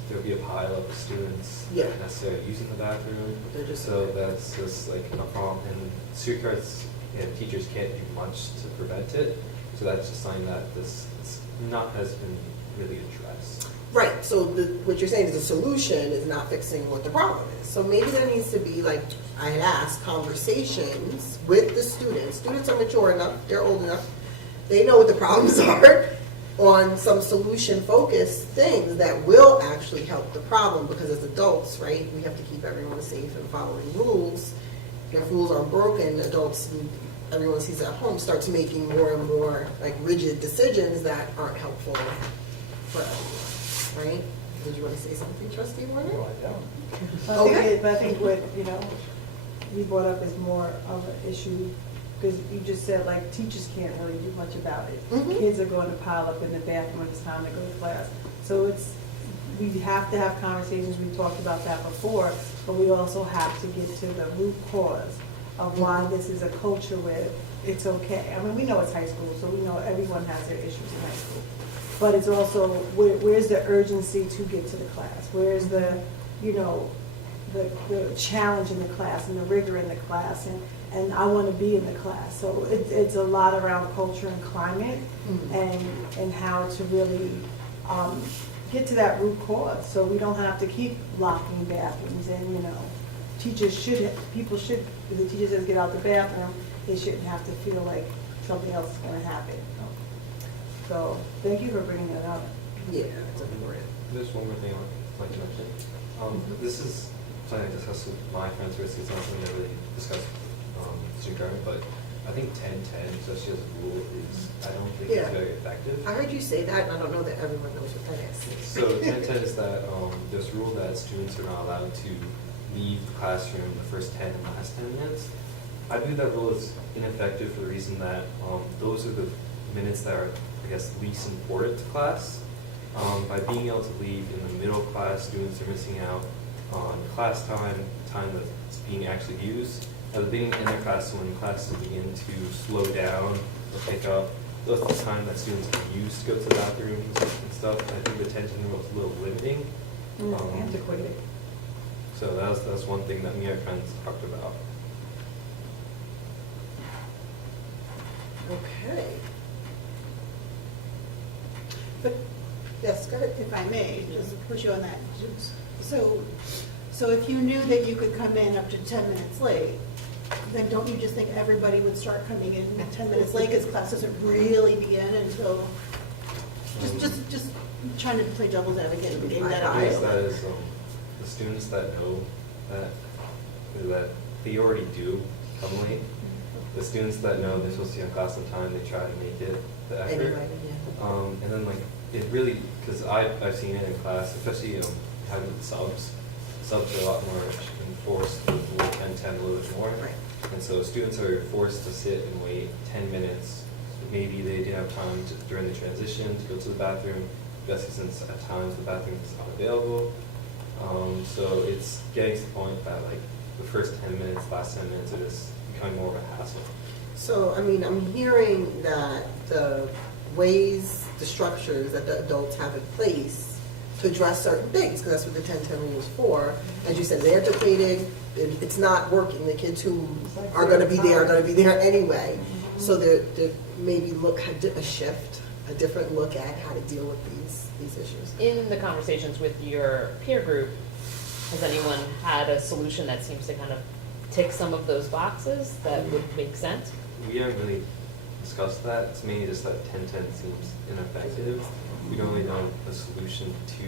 There'll be a pile of students Yeah. not necessarily using the bathroom. They're just- So that's just like a problem, and street cards and teachers can't do much to prevent it. So that's just something that this has been really addressed. right, so what you're saying is the solution is not fixing what the problem is. So maybe there needs to be, like I had asked, conversations with the students. Students are mature enough, they're old enough, they know what the problems are, on some solution-focused things that will actually help the problem, because as adults, right, we have to keep everyone safe and following rules. If rules are broken, adults and everyone sees at home starts making more and more like rigid decisions that aren't helpful for everyone, right? Did you want to say something, Trustee Warner? No, I don't. But I think what, you brought up is more of an issue, because you just said, like, teachers can't really do much about it. Mhm. Kids are going to pile up in the bathroom when it's time to go to class. So we have to have conversations, we talked about that before, but we also have to get to the root cause of why this is a culture where it's okay. I mean, we know it's high school, so we know everyone has their issues in high school. But it's also, where's the urgency to get to the class? Where's the challenge in the class and the rigor in the class, and I want to be in the class. So it's a lot around culture and climate, and how to really get to that root cause, so we don't have to keep locking bathrooms, and if the teacher says get out the bathroom, they shouldn't have to feel like something else is going to happen. So thank you for bringing that up. Yeah, it's important. There's one more thing I'd like to mention. This is something I discussed with my friends, it's not something I really discussed with student government, but I think 10-10, especially as a rule, I don't think Yeah. it's very effective. I heard you say that, and I don't know that everyone knows what that is. So 10-10 is that there's a rule that students are not allowed to leave the classroom the first 10 and last 10 minutes. I believe that rule is ineffective for the reason that those are the minutes that are, I guess, least important to class. By being able to leave in the middle of class, students are missing out on class time that's being actually used. At the beginning and end of class, when classes begin to slow down or pick up, that's the time that students can use to go to the bathrooms and stuff. I think the 10-10 rule is a little limiting. Antiquated. So that's one thing that me and my friends talked about. Okay. But Yes, go ahead. if I may, just push you on that. So if you knew that you could come in up to 10 minutes late, then don't you just think everybody would start coming in 10 minutes late because class doesn't really begin until, just trying to play devil's advocate and game that I guess eye. that is the students that know that they already do come late. The students that know they're supposed to be in class on time, they try to make it the effort. Anyway, yeah. And then it really, because I've seen it in class, especially having subs. subs are a lot more enforced with Rule 1010 a little bit more. Right. And so students are forced to sit and wait 10 minutes. Maybe they didn't have time during the transition to go to the bathroom, especially since at times the bathroom is unavailable. So it's getting to the point that like the first 10 minutes, last 10 minutes are just becoming more of a hassle. So, I mean, I'm hearing that the ways, the structures that the adults have in place to address certain things, because that's what the 1010 rule is for, as you said, they're antiquated, it's not working. The kids who are going to be there are going to be there anyway. So there maybe a shift, a different look at how to deal with these issues. In the conversations with your peer group, has anyone had a solution that seems to kind of tick some of those boxes that would make sense? We haven't really discussed that. It's mainly just that 1010 seems ineffective. We don't really know a solution to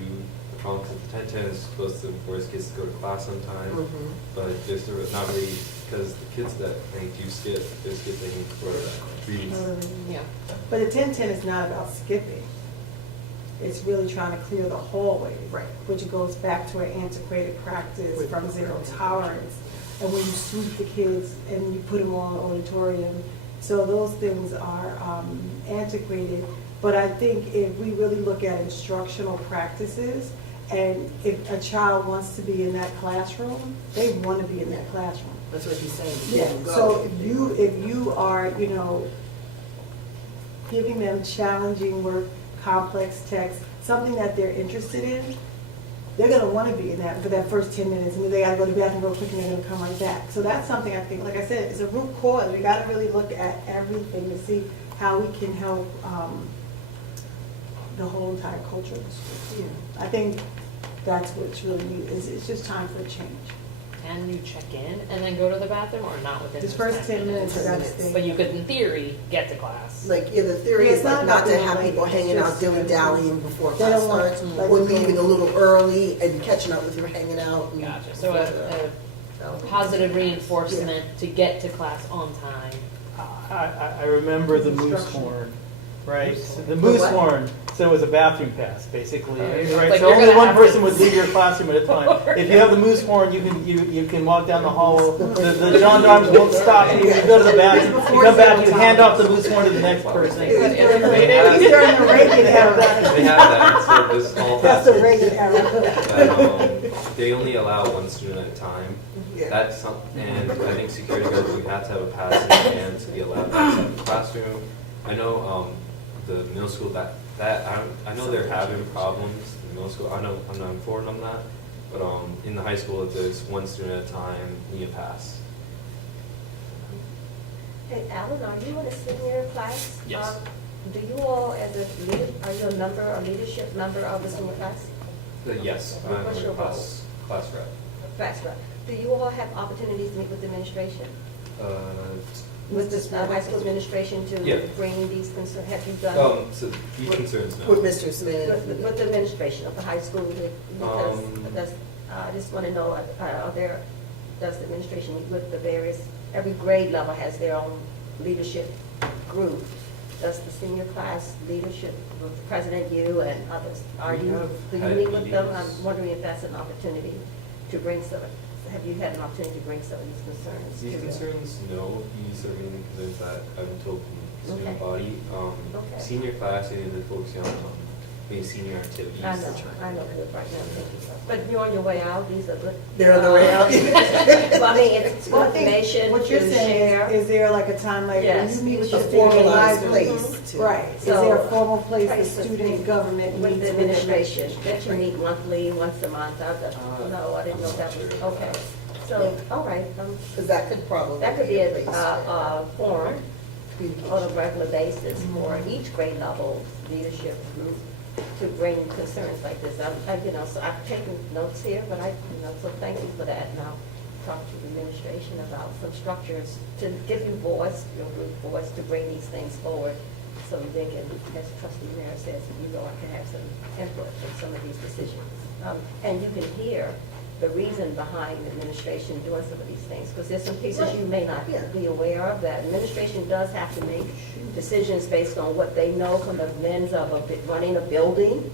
the problem, because the 1010 is supposed to force kids to go to class on time, but there's not really, because the kids that I think do skip, they're skipping for reasons. Yeah. But the 1010 is not about skipping. It's really trying to clear the hallways. Right. Which goes back to an antiquated practice from zero tolerance. And when you sweep the kids and you put them on auditorium, so those things are antiquated. But I think if we really look at instructional practices, and if a child wants to be in that classroom, they want to be in that classroom. That's what she's saying. Yeah, so if you are, giving them challenging work, complex text, something that they're interested in, they're gonna wanna be in that for that first 10 minutes, and then they gotta go to the bathroom real quick and they're gonna come right back. So that's something I think, like I said, is a root cause. We gotta really look at everything to see how we can help, the whole entire culture of the school. Yeah. I think that's what's really needed, it's just time for a change. Can you check in and then go to the bathroom, or not within This those first 10 minutes, 10 that's minutes. the. But you could, in theory, get to class. Like, the theory Yeah, is it's like not not about to being have late, people it's hanging out just- dilly-dallying before They class don't want- starts, like or we go- leaving a little early and catching up with you hanging out. and- Gotcha. So a positive reinforcement to get to class on time. I remember the moose horn, right? The moose what? horn, so it was a bathroom pass, basically, right? Like So you're only gonna one have person to would leave your classroom at a time. If you have the moose horn, you can walk down the hall, the gendarmes won't stop you, you go to the bathroom, you come back, you hand off the moose horn to the next person. They have During the Reagan era. that, so there's all That's the passes Reagan era. that, they only allow one student at a time. Yeah. That's and I think security guards, we have to have a pass in hand to be allowed access to the classroom. I know the middle school I know they're having problems in middle school. I'm not informed on that, but in the high school, if there's one student at a time, you need a pass. Hey, Alan, are you in a senior class? Yes. Do you all, as a leader, are you a member, a leadership member of the senior class? Yes, What's I'm your a class rep. Class rep. Do you all have opportunities to meet with the administration? With the high school administration to Yeah. bring these concerns? Have you done? So these concerns now. With Mr. Smith. With the administration of the high school? Because I just want to know, does the administration meet with the various, every grade level has their own leadership group. Does the senior class leadership, with President you and others, do you had meet with them? meetings. I'm wondering if that's an opportunity to bring some, have you had an opportunity to bring some of these concerns to These them? concerns, no. These are mainly concerns that I've been told from the student Okay. body. Okay. Senior class, they are focusing on maybe senior activities. I know good right now, thank you. But you're on your way out, these are good. They're on the way out. Well, I mean, it's Well, I think information what you're to saying share. is there like a time, like when Yes, you meet with we the should Formalized formalized place. to- Right, is So, there a formal place the place to student speak government With meets the with administration, that you meet monthly, once a month, no, I didn't know that was, okay. So, all right, Because that could probably. that could be a place for forum on communication. a regular basis for each grade level leadership group to bring concerns like this. So I've taken notes here, but so thank you for that. And I'll talk to the administration about some structures to give you voice, your group voice, to bring these things forward so they can, as Trustee Mayor says, you all can have some input in some of these decisions. And you can hear the reason behind the administration doing some of these things, because there's some pieces you may not be aware of, that administration does have to make decisions based on what they know from the lens of running a building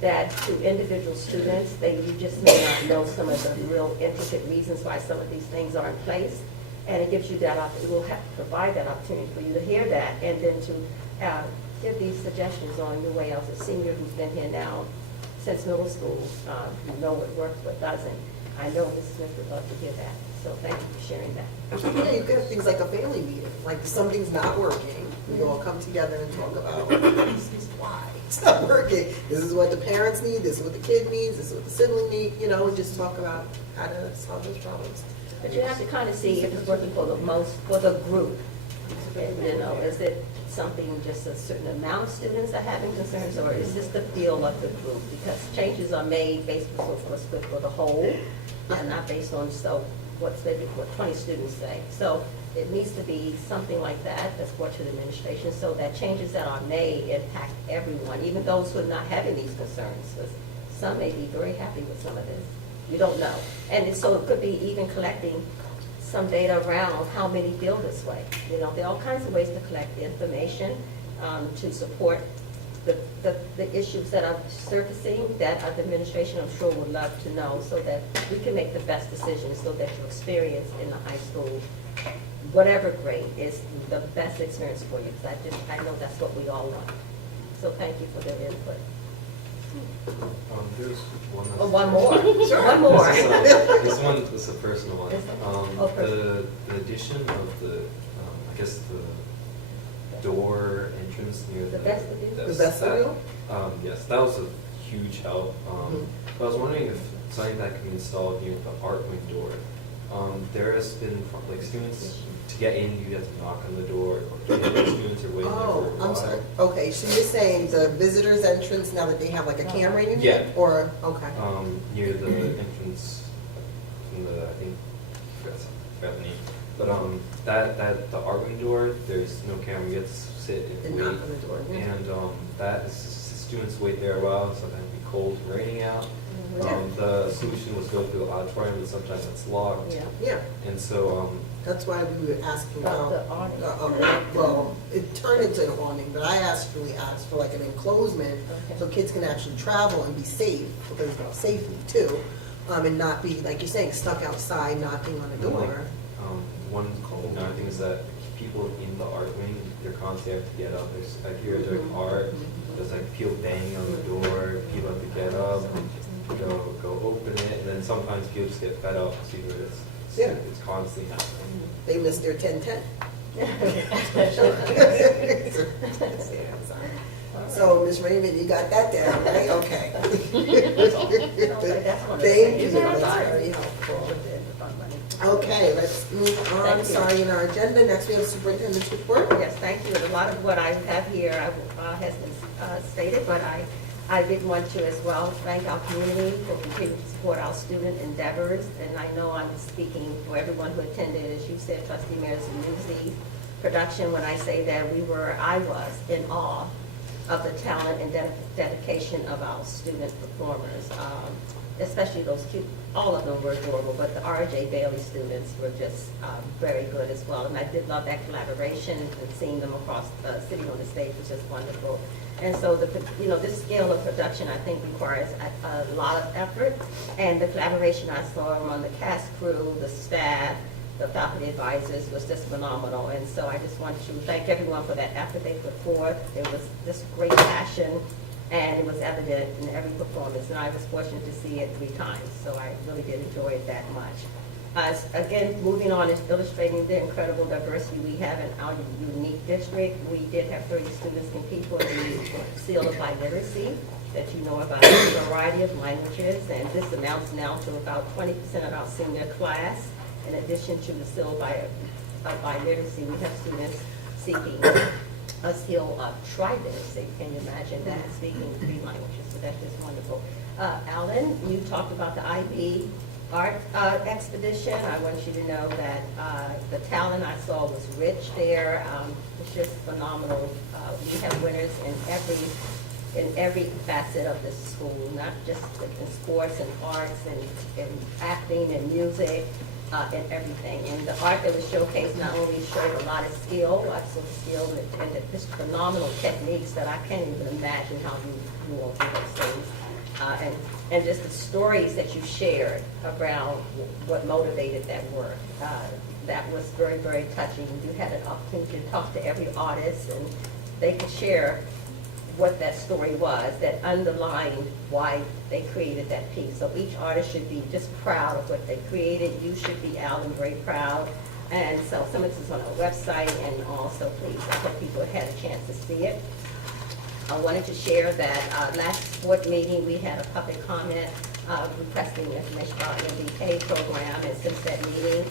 that to individual students, you just may not know some of the real intricate reasons why some of these things are in place. And it gives you that, it will provide that opportunity for you to hear that, and then to give these suggestions on your way as a senior who's been here now since middle school, you know what works, what doesn't. I know Mrs. Smith would love to hear that, so thank you for sharing that. Yeah, you could have things like a family meeting, like if something's not working, we all come together and talk about this is why it's not working. This is what the parents need, this is what the kid needs, this is what the sibling need, you know, and just talk about how to solve those problems. But you have to kind of see if it's working for the group. And, you know, is it something just a certain amount of students are having concerns, or is this the feel of the group? Because changes are made based on what's good for the whole, and not based on what 20 students say. So it needs to be something like that that's brought to the administration, so that changes that are made impact everyone, even those who are not having these concerns. 'Cause some may be very happy with some of this. You don't know. So it could be even collecting some data around how many feel this way. You know, there are all kinds of ways to collect information to support the issues that are surfacing that the administration, I'm sure, would love to know, so that we can make the best decisions, so that your experience in the high school, whatever grade, is the best experience for you. Because I know that's what we all want. So thank you for their input. There's one. Oh, one more. Sure. One more. This one is a personal one. Personal. The addition of the, I guess the door entrance near The vestibule? The vestibule? Yes, that was a huge help. But I was wondering if something that can be installed near the art wing door. There has been, like, students, to get in, you have to knock on the door, or students are waiting there for a Oh, while. I'm sorry. Okay, so you're saying the visitors entrance, now that they have like a camera in it? Yeah. Or, okay. Near the entrance from the, I think, I forgot the name. But the art wing door, there's no camera, you get to sit and And wait. knock on the door, yeah. And that is, students wait there a while, sometimes it be cold, raining out. The solution was go through the auditorium, but sometimes it's locked. Yeah. Yeah, And so, that's why we were asking About about. the awning. Well, it turned into an awning, but I asked for like an enclosement, Okay. so kids can actually travel and be safe, because about safety too. And not be, like you're saying, stuck outside knocking on the door. another thing is that people in the art wing, they're constantly have to get up. There's, I hear during art, there's like people banging on the door, people have to get up, go open it, and then sometimes people just get fed up, see what Yeah. it's constantly happening. They missed their 10-10. So, Ms. Raymond, you got that down, right? Okay. Thank you, that's very helpful. Okay, let's move on. Thank you. Sorry, in our agenda, next we have superintendent's report. Yes, thank you. A lot of what I have here has been stated, but I did want to as well thank our community for continuing to support our student endeavors. And I know I'm speaking for everyone who attended, as you said, Trustee Mears, Newsy production, when I say that I was in awe of the talent and dedication of our student performers, especially those cute, all of them were adorable, but the R.J. Bailey students were just very good as well. And I did love that collaboration, and seeing them across, sitting on the stage was just wonderful. And so, this scale of production, I think, requires a lot of effort, and the collaboration I saw among the cast crew, the staff, the faculty advisors was just phenomenal. And so I just want to thank everyone for that effort they put forth. It was just great passion, and it was evident in every performance. And I was fortunate to see it 3 times, so I really did enjoy it that much. Again, moving on is illustrating the incredible diversity we have in our unique district. We did have 30 students compete for the Seal of Biliteracy that you know about, a variety of languages, and this amounts now to about 20% of our senior class. In addition to the Seal of Biliteracy, we have students seeking a seal of triliteracy. Can you imagine that, speaking 3 languages? So that's just wonderful. Alan, you talked about the IB art expedition. I want you to know that the talent I saw was rich there. It's just phenomenal. We have winners in every facet of this school, not just in sports and arts and acting and music. And everything. And the art that was showcased not only showed a lot of skill, and just phenomenal techniques that I can't even imagine how you all do those things. and just the stories that you shared around what motivated that work. That was very, very touching. You had an opportunity to talk to every artist, and they could share what that story was that underlined why they created that piece. So each artist should be just proud of what they created. You should be, Alan, very proud. And so some of this is on our website, and also please, I hope people had a chance to see it. I wanted to share that last board meeting, we had a public comment requesting information about the MBK program, and since that meeting,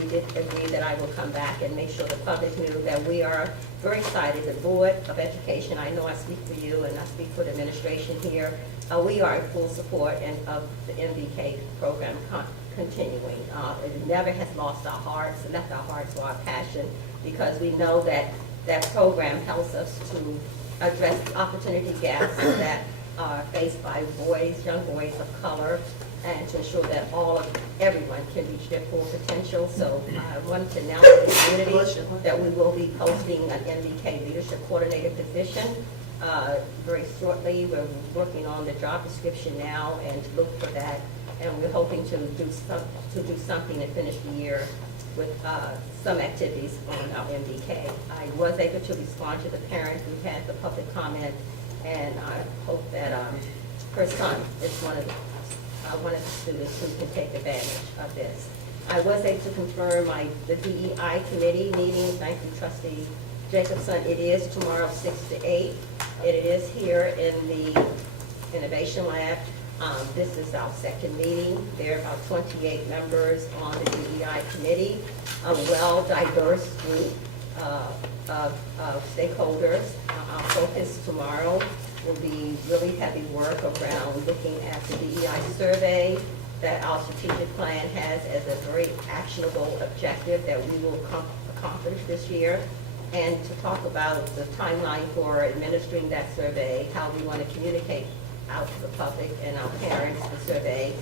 we did agree that I will come back and make sure the public knew that we are very excited. The Board of Education, I know I speak for you and I speak for the administration here, we are in full support of the MBK program continuing. It never has lost our hearts, left our hearts or our passion, because we know that that program helps us to address the opportunity gaps that are faced by boys, young boys of color, and to ensure that everyone can reach their full potential. So I wanted to announce to the community that we will be posting an MBK leadership coordinator position very shortly. We're working on the job description now and to look for that, and we're hoping to do something and finish the year with some activities on our MBK. I was able to respond to the parent who had the public comment, and I hope that her son is one of the students who can take advantage of this. I was able to confirm the DEI committee meeting. Thank you, Trustee Jacobson. It is tomorrow, 6 to 8. It is here in the Innovation Lab. This is our second meeting. There are about 28 members on the DEI committee, a well-diverse group of stakeholders. Our focus tomorrow will be really heavy work around looking at the DEI survey that our strategic plan has as a very actionable objective that we will accomplish this year, and to talk about the timeline for administering that survey, how we want to communicate out to the public and our parents the survey,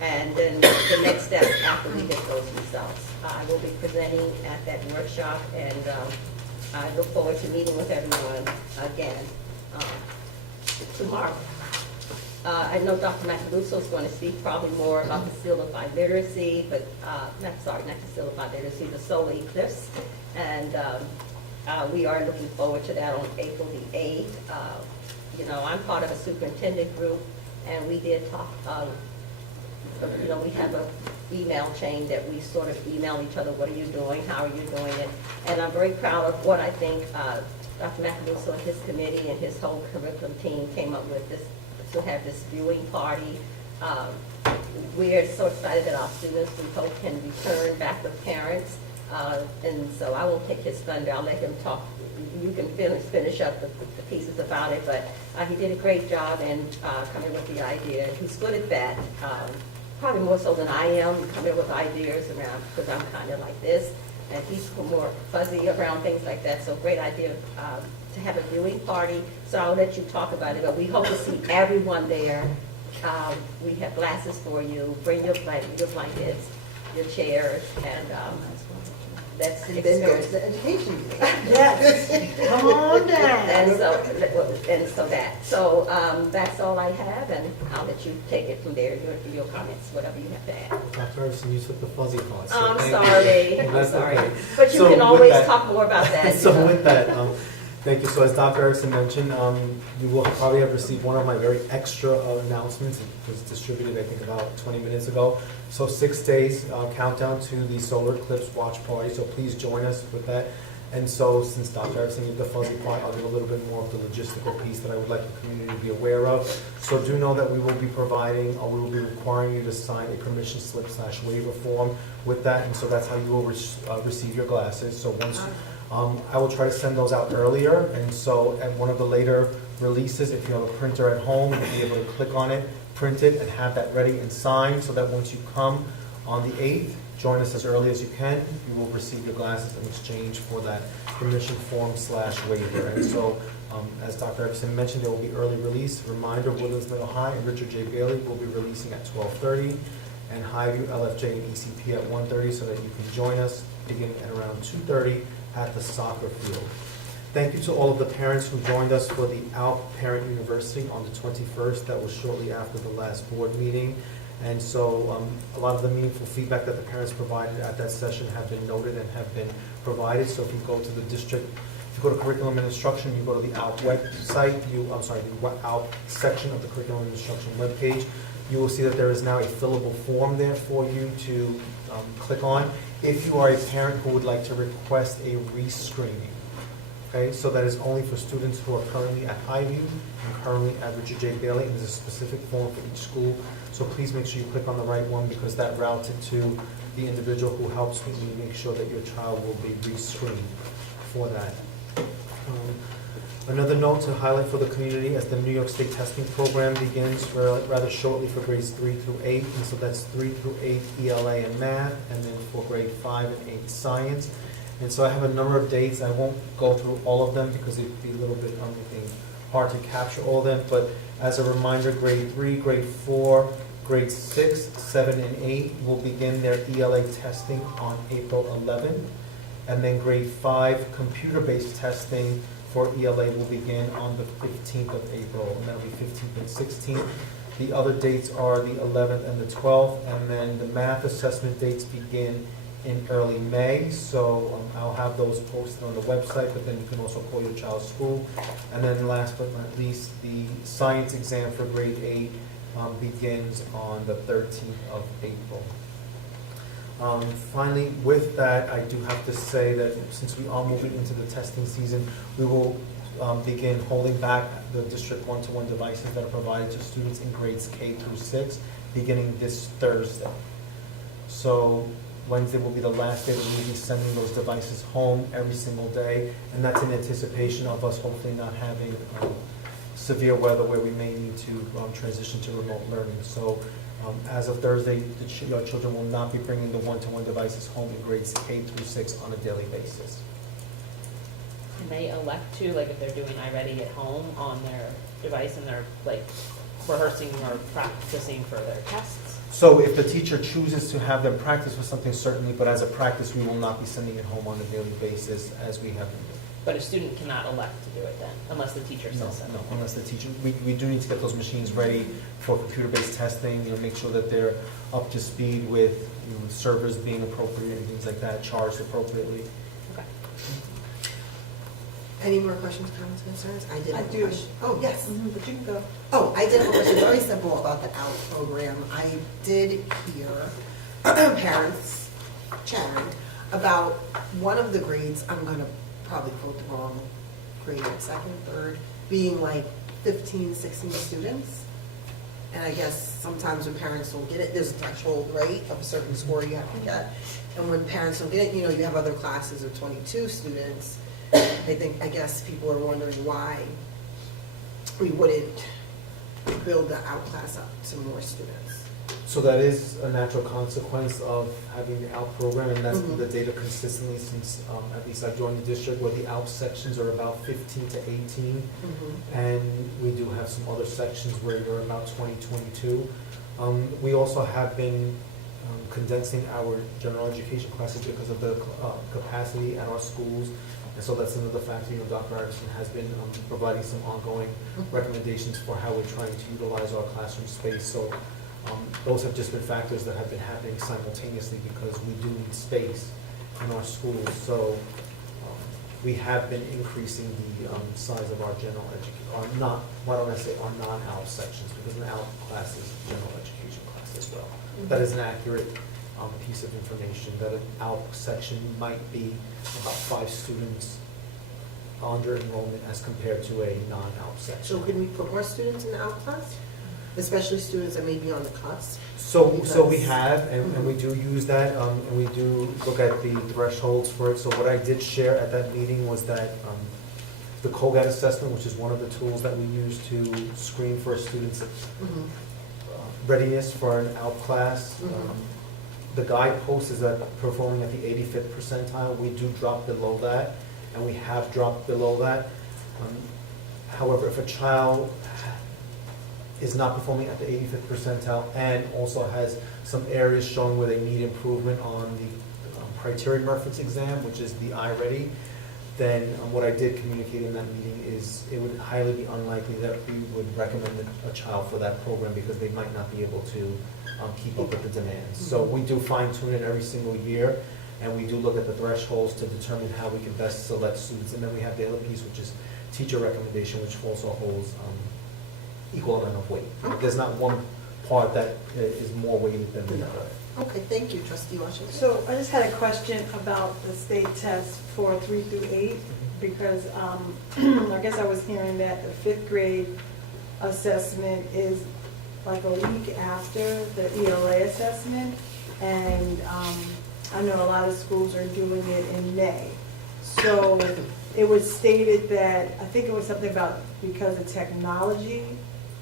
and then the next step after we get those results. I will be presenting at that workshop, and I look forward to meeting with everyone again tomorrow. I know Dr. Macaluso is going to speak probably more about the Syllabi literacy, but not the Syllabi literacy, the solar eclipse, and we are looking forward to that on April the 8th. You know, I'm part of a superintendent group, and we did talk, you know, we have an email chain that we sort of email each other, what are you doing, how are you doing it, and I'm very proud of what I think Dr. Macaluso and his committee and his whole curriculum team came up with this, to have this viewing party. We're so excited that our students, we hope, can return back with parents, and so I won't take his thunder, I'll let him talk. You can finish up the pieces about it, but he did a great job in coming with the idea. He's good at that, probably more so than I am, coming up with ideas around, because I'm kind of like this, and he's more fuzzy around things like that, so great idea to have a viewing party. So I'll let you talk about it, but we hope to see everyone there. We have glasses for you, bring your blankets, your chairs, and that's And then go to the education meeting. Yes, come on down. So that's all I have, and I'll let you take it from there, your comments, whatever you have to add. Dr. Harrison, you took the fuzzy part. So I'm thank sorry, you. I'm That's sorry. okay. But you So can with always that- talk more about that. So with that, thank you. So as Dr. Erickson mentioned, you will probably have received one of my very extra announcements. It was distributed, I think, about 20 minutes ago. So 6 days countdown to the solar eclipse watch party. So please join us with that. And so since Dr. Erickson did the fuzzy part, I'll do a little bit more of the logistical piece that I would like the community to be aware of. So do know that we will be providing, or we will be requiring you to sign a permission slip / waiver form with that. And so that's how you will receive your glasses. So once I will try to send those out earlier, and so at one of the later releases, if you have a printer at home, you'll be able to click on it, print it, and have that ready and signed, so that once you come on the 8th, join us as early as you can, you will receive your glasses in exchange for that permission form / waiver. And so, as Dr. Erickson mentioned, there will be early release. Reminder, Woodlands Middle High and Richard J. Bailey will be releasing at 12:30, and Highview, LFJ, and ECP at 1:30, so that you can join us beginning at around 2:30 at the soccer field. Thank you to all of the parents who joined us for the ALP Parent University on the 21st. That was shortly after the last board meeting. And so a lot of the meaningful feedback that the parents provided at that session have been noted and have been provided. So if you go to the district, if you go to curriculum and instruction, you go to the ALP website, the ALP section of the curriculum and instruction webpage, you will see that there is now a fillable form there for you to click on if you are a parent who would like to request a rescreening. Okay, so that is only for students who are currently at Highview and currently at Richard J. Bailey, and there's a specific form for each school. So please make sure you click on the right one, because that routes it to the individual who helps you make sure that your child will be rescreened for that. Another note to highlight for the community, as the New York State testing program begins rather shortly for grades 3 through 8, and so that's 3 through 8 ELA and math, and then for grade 5 and 8 science. And so I have a number of dates. I won't go through all of them because it'd be a little bit hard to capture all of them, but as a reminder, grade 3, grade 4, grade 6, 7, and 8 will begin their ELA testing on April 11th, and then grade 5 computer-based testing for ELA will begin on the 15th of April, and that'll be 15th and 16th. The other dates are the 11th and the 12th, and then the math assessment dates begin in early May, so I'll have those posted on the website, but then you can also call your child's school. And then last but not least, the science exam for grade 8 begins on the 13th of April. Finally, with that, I do have to say that since we are moving into the testing season, we will begin holding back the district one-to-one devices that are provided to students in grades K through 6, beginning this Thursday. So Wednesday will be the last day that we'll be sending those devices home every single day, and that's in anticipation of us hopefully not having severe weather where we may need to transition to remote learning. So as of Thursday, your children will not be bringing the one-to-one devices home in grades K through 6 on a daily basis. Can they elect to, like if they're doing iReady at home on their device and they're like rehearsing or practicing for their tests? So if the teacher chooses to have them practice for something, certainly, but as a practice, we will not be sending it home on a daily basis as we have been doing. But a student cannot elect to do it then, unless the teacher says so? No, unless the teacher, we do need to get those machines ready for computer-based testing, make sure that they're up to speed with servers being appropriate and things like that, charged appropriately. Okay. Any more questions, comments, concerns? I did have a question. Oh, yes. But you can go. Oh, I did have a question, very simple about the ALP program. I did hear parents chatting about one of the grades, I'm gonna probably quote the wrong grade, second, third, being like 15, 16 students. And I guess sometimes when parents don't get it, there's a threshold, right, of a certain score you have to get. And when parents don't get it, you have other classes of 22 students. I guess people are wondering why we wouldn't build the ALP class up to more students. So that is a natural consequence of having the ALP program, and that's the data consistently since at least I've joined the district, where the ALP sections are about 15 to 18, and we do have some other sections where you're about 20, 22. We also have been condensing our general education classes because of the capacity at our schools. And so that's another factor. Dr. Erickson has been providing some ongoing recommendations for how we're trying to utilize our classroom space. So those have just been factors that have been happening simultaneously because we do need space in our schools. So we have been increasing the size of our general education, our non-ALP sections, because an ALP class is a general education class as well. That is an accurate piece of information, that an ALP section might be about 5 students under enrollment as compared to a non-ALP section. So can we put more students in the ALP class? Especially students that may be on the cusp? So we have, and we do use that, and we do look at the thresholds for it. So what I did share at that meeting was that the COGAT assessment, which is one of the tools that we use to screen for students' readiness for an ALP class. The guidepost is that performing at the 85th percentile. We do drop below that, and we have dropped below that. However, if a child is not performing at the 85th percentile and also has some areas showing where they need improvement on the criteria reference exam, which is the iReady, then what I did communicate in that meeting is it would highly be unlikely that we would recommend a child for that program because they might not be able to keep up with the demands. So we do fine tune it every single year, and we do look at the thresholds to determine how we can best select students. And then we have the other piece, which is teacher recommendation, which also holds equal amount of weight. There's not one part that is more weighted than the other. Okay, thank you, trustee Washington. So I just had a question about the state test for 3 through 8, because I guess I was hearing that the 5th grade assessment is like a week after the ELA assessment, and I know a lot of schools are doing it in May. So it was stated that, I think it was something about because of technology,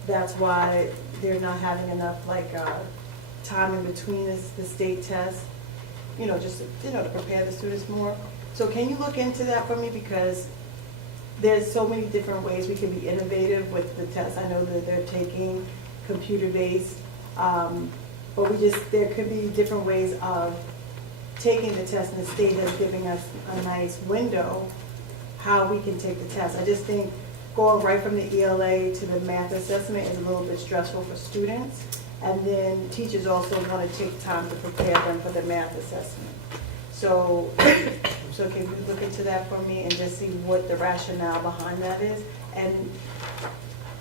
that's why they're not having enough time in between the state test, just to prepare the students more. So can you look into that for me, because there's so many different ways we can be innovative with the test. I know that they're taking computer-based, but there could be different ways of taking the test, and the state is giving us a nice window how we can take the test. I just think going right from the ELA to the math assessment is a little bit stressful for students. And then teachers also want to take time to prepare them for the math assessment. So can you look into that for me and just see what the rationale behind that is? And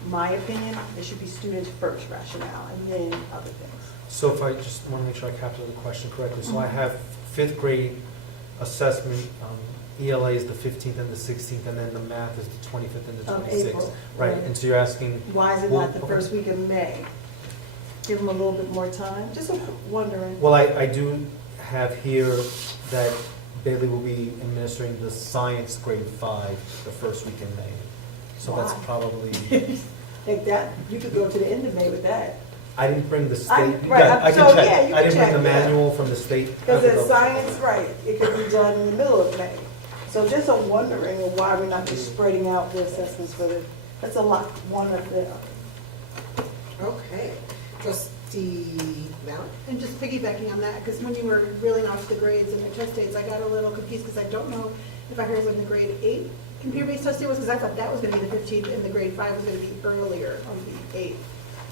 my opinion, it should be students first rationale and then other things. So if I just want to make sure I capture the question correctly. So I have 5th grade assessment, ELA is the 15th and the 16th, and then the math is the 25th and the 26th. April. Right, and so you're asking. Why is it not the first week of May? Give them a little bit more time, just wondering. Well, I do have here that Bailey will be administering the science grade 5 the first week in May. So that's Why? probably, Like that, you could go to the end of May with that. I didn't bring the state, right, yeah, I so, can yeah, check. you I can didn't bring check, the yeah. manual from the state. Because the science, right, it could be done in the middle of May. So just a wondering why we're not just spreading out the assessments for the, that's a lot, one of the other. Okay, trustee Mallon? And just piggybacking on that, because when you were reeling off the grades and the test dates, I got a little confused because I don't know if I heard when the grade 8 computer-based testing was, because I thought that was going to be the 15th and the grade 5 was going to be earlier on the 8th.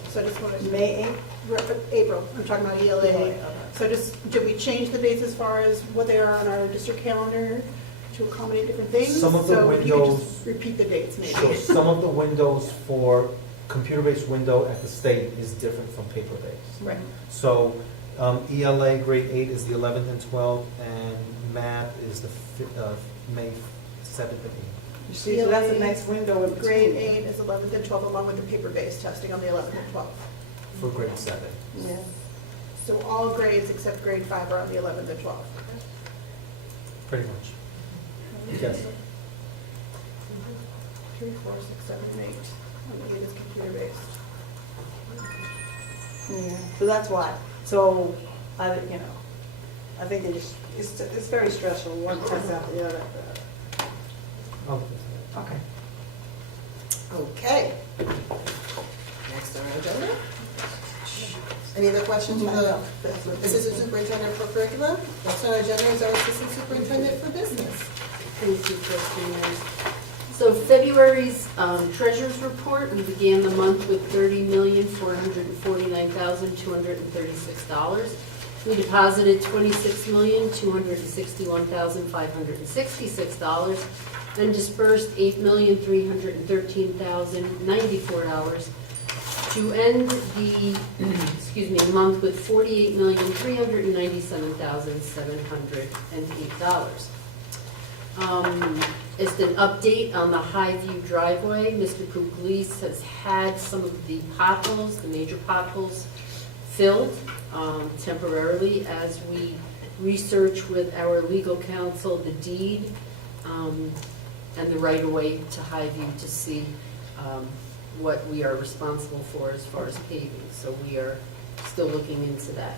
So I just wanted to. May 8th? April, I'm talking about ELA. Okay. So just, did we change the dates as far as what they are on our district calendar to accommodate different things? Some of the So if you could windows- just repeat the dates maybe. So some of the windows for computer-based window at the state is different from paper-based. Right. So ELA grade 8 is the 11th and 12th, and math is the May 7th and 8th. You see, so that's a nice window in between. Grade 8 is 11th and 12th, along with the paper-based testing on the 11th and 12th. For grade 7. Yeah. So all grades except grade 5 are on the 11th and 12th. Pretty much. Yes. 3, 4, 6, 7, and 8. On the 8 is computer-based. Yeah, so that's why. So, I think it's very stressful, one test after the other. Okay. Okay. Next on our agenda. Any other questions for the Assistant Superintendent for Curriculum? Next on our agenda is our Assistant Superintendent for Business. Please, trustee. So February's treasurer's report, we began the month with $30,449,236. We deposited $26,261,566 and dispersed $8,313,094 to end the, month with $48,397,708. Just an update on the Highview driveway. Mr. Pugliese has had some of the potholes, the major potholes, filled temporarily as we research with our legal counsel the deed and the right-of-way to Highview to see what we are responsible for as far as paving. So we are still looking into that.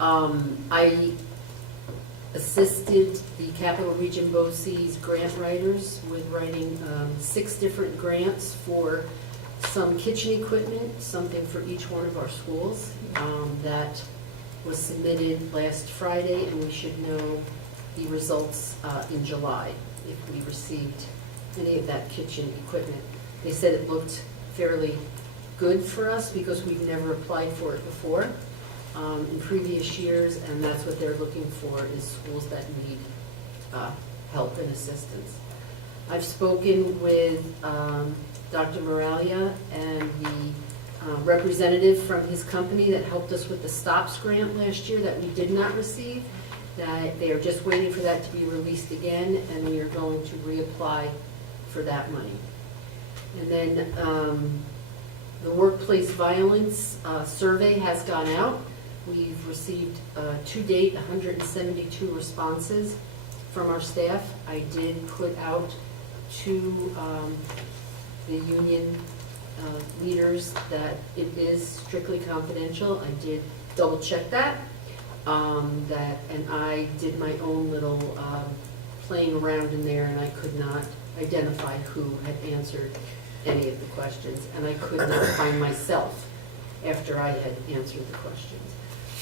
I assisted the Capital Region BOCES grant writers with writing 6 different grants for some kitchen equipment, something for each one of our schools. That was submitted last Friday, and we should know the results in July. if we received any of that kitchen equipment. They said it looked fairly good for us because we've never applied for it before in previous years, and that's what they're looking for, is schools that need help and assistance. I've spoken with Dr. Moralia and the representative from his company that helped us with the STOPS grant last year that we did not receive. That they are just waiting for that to be released again, and we are going to reapply for that money. And then the workplace violence survey has gone out. We've received to date 172 responses from our staff. I did put out to the union leaders that it is strictly confidential. I did double check that. And I did my own little playing around in there, and I could not identify who had answered any of the questions, and I could not find myself after I had answered the questions.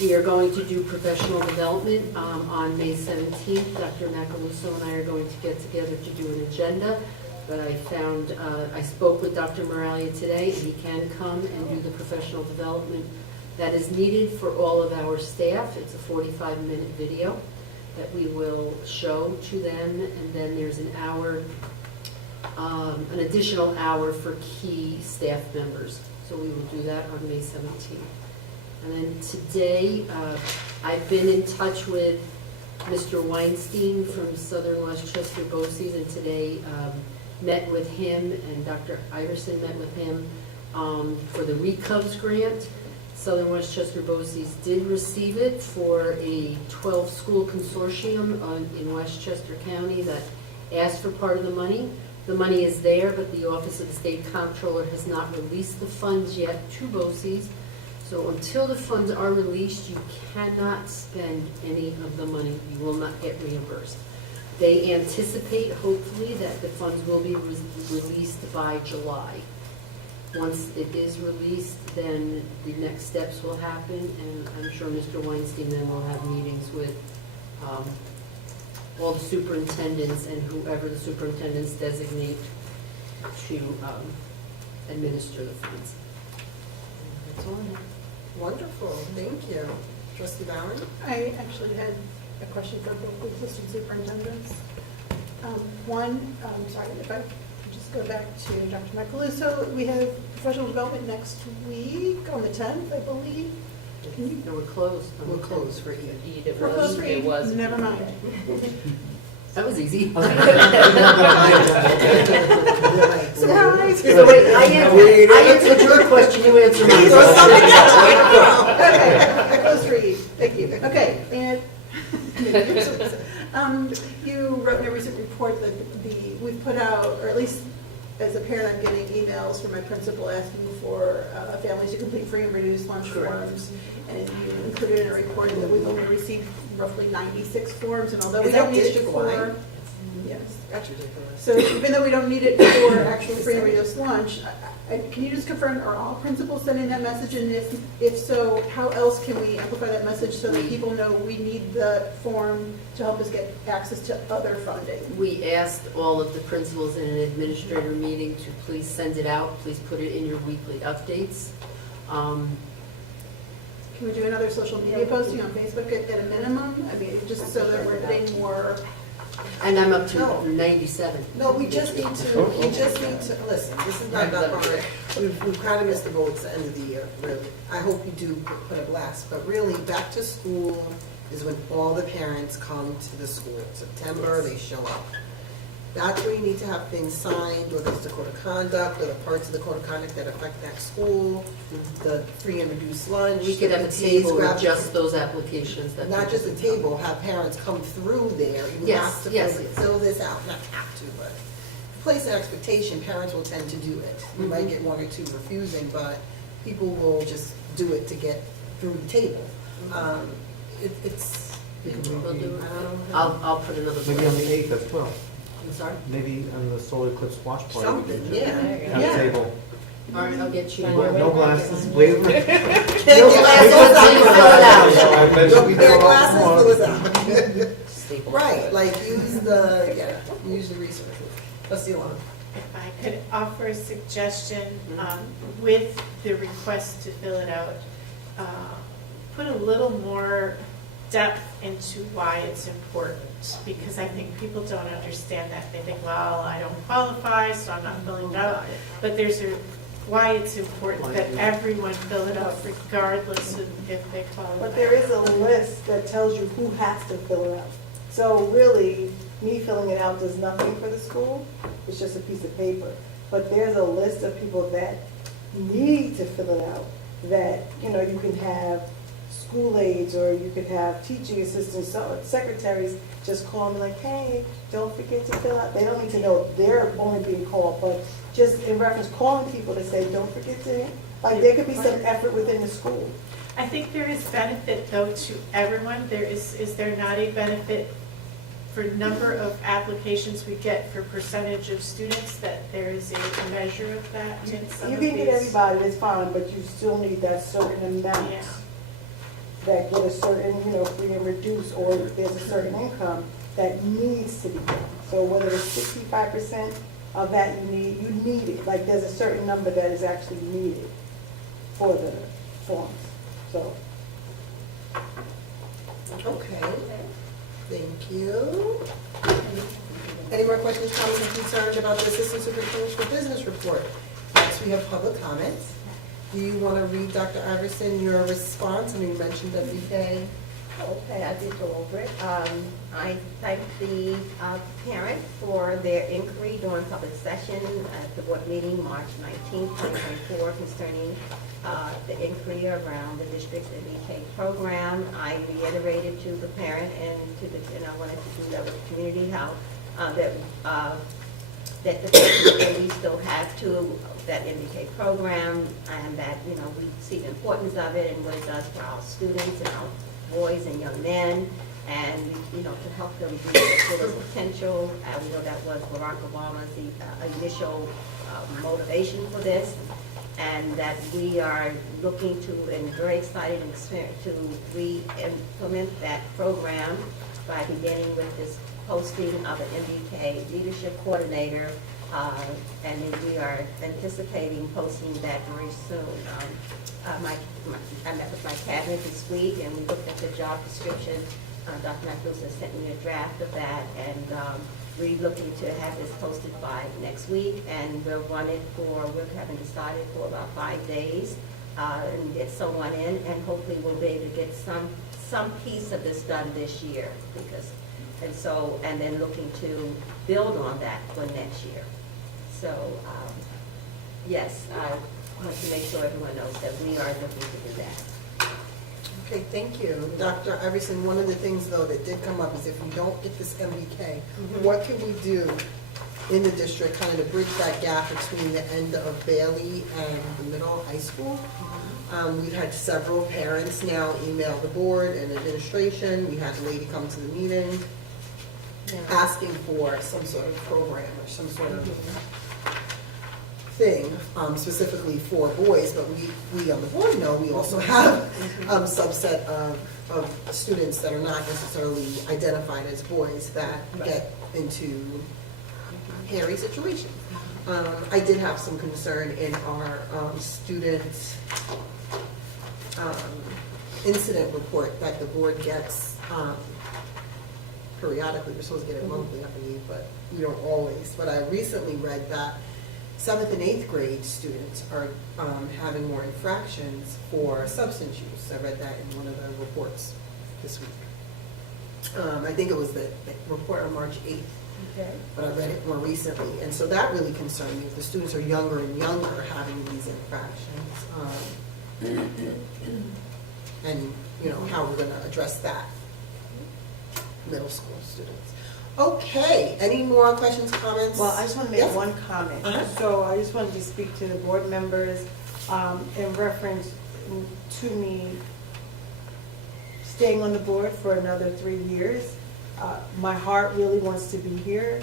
We are going to do professional development on May 17th. Dr. Macaluso and I are going to get together to do an agenda, but I found, I spoke with Dr. Moralia today, and he can come and do the professional development that is needed for all of our staff. It's a 45-minute video that we will show to them, and then there's an hour, an additional hour for key staff members. So we will do that on May 17th. And then today, I've been in touch with Mr. Weinstein from Southern Westchester BOCES, and today met with him, and Dr. Iverson met with him for the Recovs grant. Southern Westchester BOCES did receive it for a 12-school consortium in Westchester County that asked for part of the money. The money is there, but the Office of the State Comptroller has not released the funds yet to BOCES. So until the funds are released, you cannot spend any of the money. You will not get reimbursed. They anticipate, hopefully, that the funds will be released by July. Once it is released, then the next steps will happen, and I'm sure Mr. Weinstein then will have meetings with all the superintendents and whoever the superintendents designate to administer the funds. That's all I have. Wonderful, thank you. Trustee Bowden? I actually had a question for both the assistant superintendents. One, sorry, if I could just go back to Dr. Macaluso, we have professional development next week on the 10th, I believe. Can you? No, we're closed. We're closed for Eid. It We're closed for Eid? was. Never mind. That was easy. Surprise! So wait, I answered your question, you answered mine. Okay, I closed for Eid, thank you. Okay, and you wrote in a recent report that we've put out, or at least as a parent, I'm getting emails from my principal asking for families to complete free and reduced lunch forms. And you included in a report that we've only received roughly 96 forms, and although we don't need it for, yes. That's ridiculous. So even though we don't need it for actual free and reduced lunch, can you just confirm, are all principals sending that message? And if so, how else can we amplify that message so that people know we need the form to help us get access to other funding? We asked all of the principals in an administrator meeting to please send it out, please put it in your weekly updates. Can we do another social media posting on Facebook at a minimum? I mean, just so that we're getting more. And I'm up to No. 97. No, we just need to, listen, this is not that hard. We've kind of missed the boat at the end of the year, really. I hope you do put a blast, but really, back to school is when all the parents come to the school. September, they show up. That's where you need to have things signed, whether it's the code of conduct or the parts of the code of conduct that affect that school, the free and reduced lunch. We could have a the table grab- with just those applications. That Not just a table, have parents come through there. You Yes, have to yes. fill this out, not have to, but place an expectation, parents will tend to do it. You might get one or two refusing, but people will just do it to get through the table. It's, We'll do it. I don't know. I'll put another. Maybe on the 8th as well. I'm sorry? Maybe on the solar eclipse watch party. Something, we yeah. can Have a table. All right, I'll get you. No glasses, please. Can't get glasses, Fill it out. I bet you we Their do a lot glasses, more. fill us out. Right, like use the resources. Trustee Alana. If I could offer a suggestion, with the request to fill it out, put a little more depth into why it's important, because I think people don't understand that. They think, well, I don't qualify, so I'm not filling it out. But there's why it's important that everyone fill it out regardless of if they qualify. But there is a list that tells you who has to fill it out. So really, me filling it out does nothing for the school. It's just a piece of paper. But there's a list of people that need to fill it out, that, you know, you can have school aides, or you could have teaching assistants, secretaries, just call me like, hey, don't forget to fill out. They don't need to know they're only being called, but just in reference, calling people to say, don't forget to, like, there could be some effort within the school. I think there is benefit, though, to everyone. Is there not a benefit for number of applications we get for percentage of students, that there is a measure of that in some You of can get these? everybody, that's fine, but you still need that certain amount. Yeah. That get a certain, you know, free and reduced, or if there's a certain income that needs to be done. So whether it's 65% of that you need it. Like, there's a certain number that is actually needed for the forms, so. Okay, thank you. Any more questions, comments, and concerns about the Assistant Superintendent for Business Report? Next, we have public comments. Do you want to read, Dr. Iverson, your response? I mean, you mentioned WK. Okay, I did go over it. I thank the parents for their inquiry during public session at the board meeting March 19, 2024, concerning the inquiry around the district's MBK program. I reiterated to the parent and I wanted to do that with the community, how that the we still have to that MBK program, and that, you know, we see the importance of it and what it does for our students and our boys and young men, and, you know, to help them reach their fullest potential. We know that was Barack Obama's initial motivation for this, and that we are looking to and very excited and to re-implement that program by beginning with this posting of an MBK leadership coordinator, and then we are anticipating posting that very soon. I met with my cabinet this week, and we looked at the job description. Dr. Matthews has sent me a draft of that, and we're looking to have this posted by next week, and we're having decided for about 5 days, and get someone in, and hopefully we'll be able to get some piece of this done this year, and then looking to build on that for next year. So, yes, I want to make sure everyone knows that we are looking to do that. Okay, thank you. Dr. Iverson, one of the things, though, that did come up is if we don't get this MBK, what can we do in the district kind of to bridge that gap between the end of Bailey and the middle high school? We've had several parents now email the board and administration. We had a lady come to the meeting asking for some sort of program or some sort of thing, specifically for boys, but we on the board know we also have subset of students that are not necessarily identified as boys that get into hairy situations. I did have some concern in our student incident report that the board gets periodically. We're supposed to get it monthly, I believe, but we don't always. But I recently read that 7th and 8th grade students are having more infractions for substance use. I read that in one of the reports this week. I think it was the report on March 8th, but I read it more recently. And so that really concerned me. If the students are younger and younger having these infractions, and, you know, how we're going to address that. Middle school students. Okay, any more questions, comments? Well, I just want to make Yes. one comment. So I just wanted to speak to the board members in reference to me staying on the board for another 3 years. My heart really wants to be here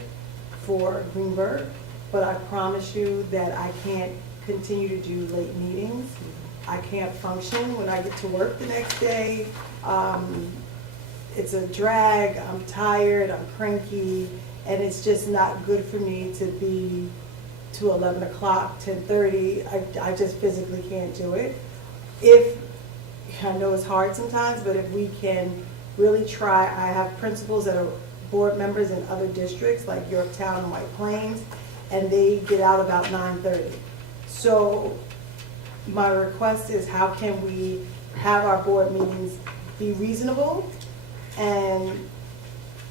for Greenburgh, but I promise you that I can't continue to do late meetings. I can't function when I get to work the next day. it's a drag, I'm tired, I'm cranky, and it's just not good for me to be to 11 o'clock, 10:30. I just physically can't do it. If, I know it's hard sometimes, but if we can really try, I have principals that are board members in other districts like Yorktown and White Plains, and they get out about 9:30. So my request is, how can we have our board meetings be reasonable? And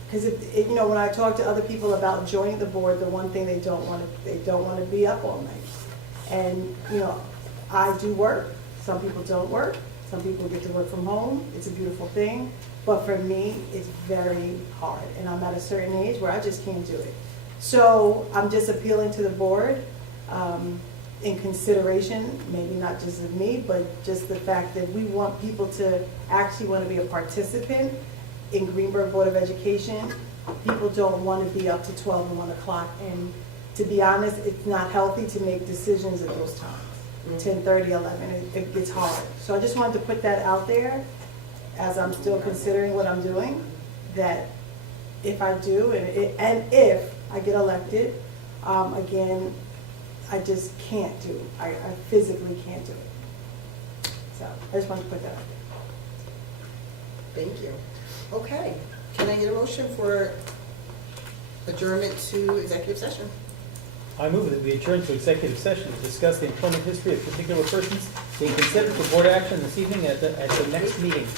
because if, you know, when I talk to other people about joining the board, the one thing they don't want to be up all night. And, you know, I do work, some people don't work, some people get to work from home, it's a beautiful thing, but for me, it's very hard, and I'm at a certain age where I just can't do it. So I'm just appealing to the board, in consideration, maybe not just of me, but just the fact that we want people to actually want to be a participant in Greenburgh Board of Education. People don't want to be up to 12 and 1 o'clock, and to be honest, it's not healthy to make decisions at those times, 10:30, 11, it gets hard. So I just wanted to put that out there, as I'm still considering what I'm doing, that if I do, and if I get elected, again, I just can't do, I physically can't do it. So I just wanted to put that out there. Thank you. Okay, can I get a motion for adjournment to executive session? I move that we adjourn to executive session to discuss the employment history of particular persons being considered for board action this evening at the next meeting.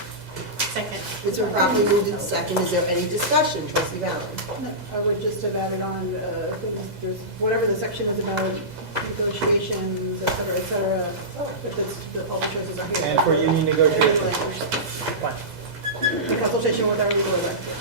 Second. It's been properly moved in second. Is there any discussion? Trustee Valen? No, I would just have added on, there's whatever the section is about negotiations, et cetera, but that's, all the choices are here. And for union negotiations. Fine. Fine. In consultation with our legal director.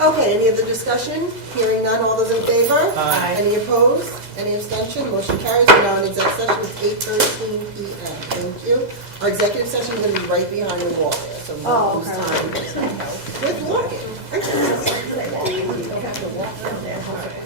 Okay, any other discussion? Hearing none, all those in favor? Aye. Any opposed? Any abstention? Motion carries. We're now in exec session. It's 8:13 p.m. Thank you. Our executive session is going to be right behind the wall there, so we won't lose time with walking. We have to walk down there.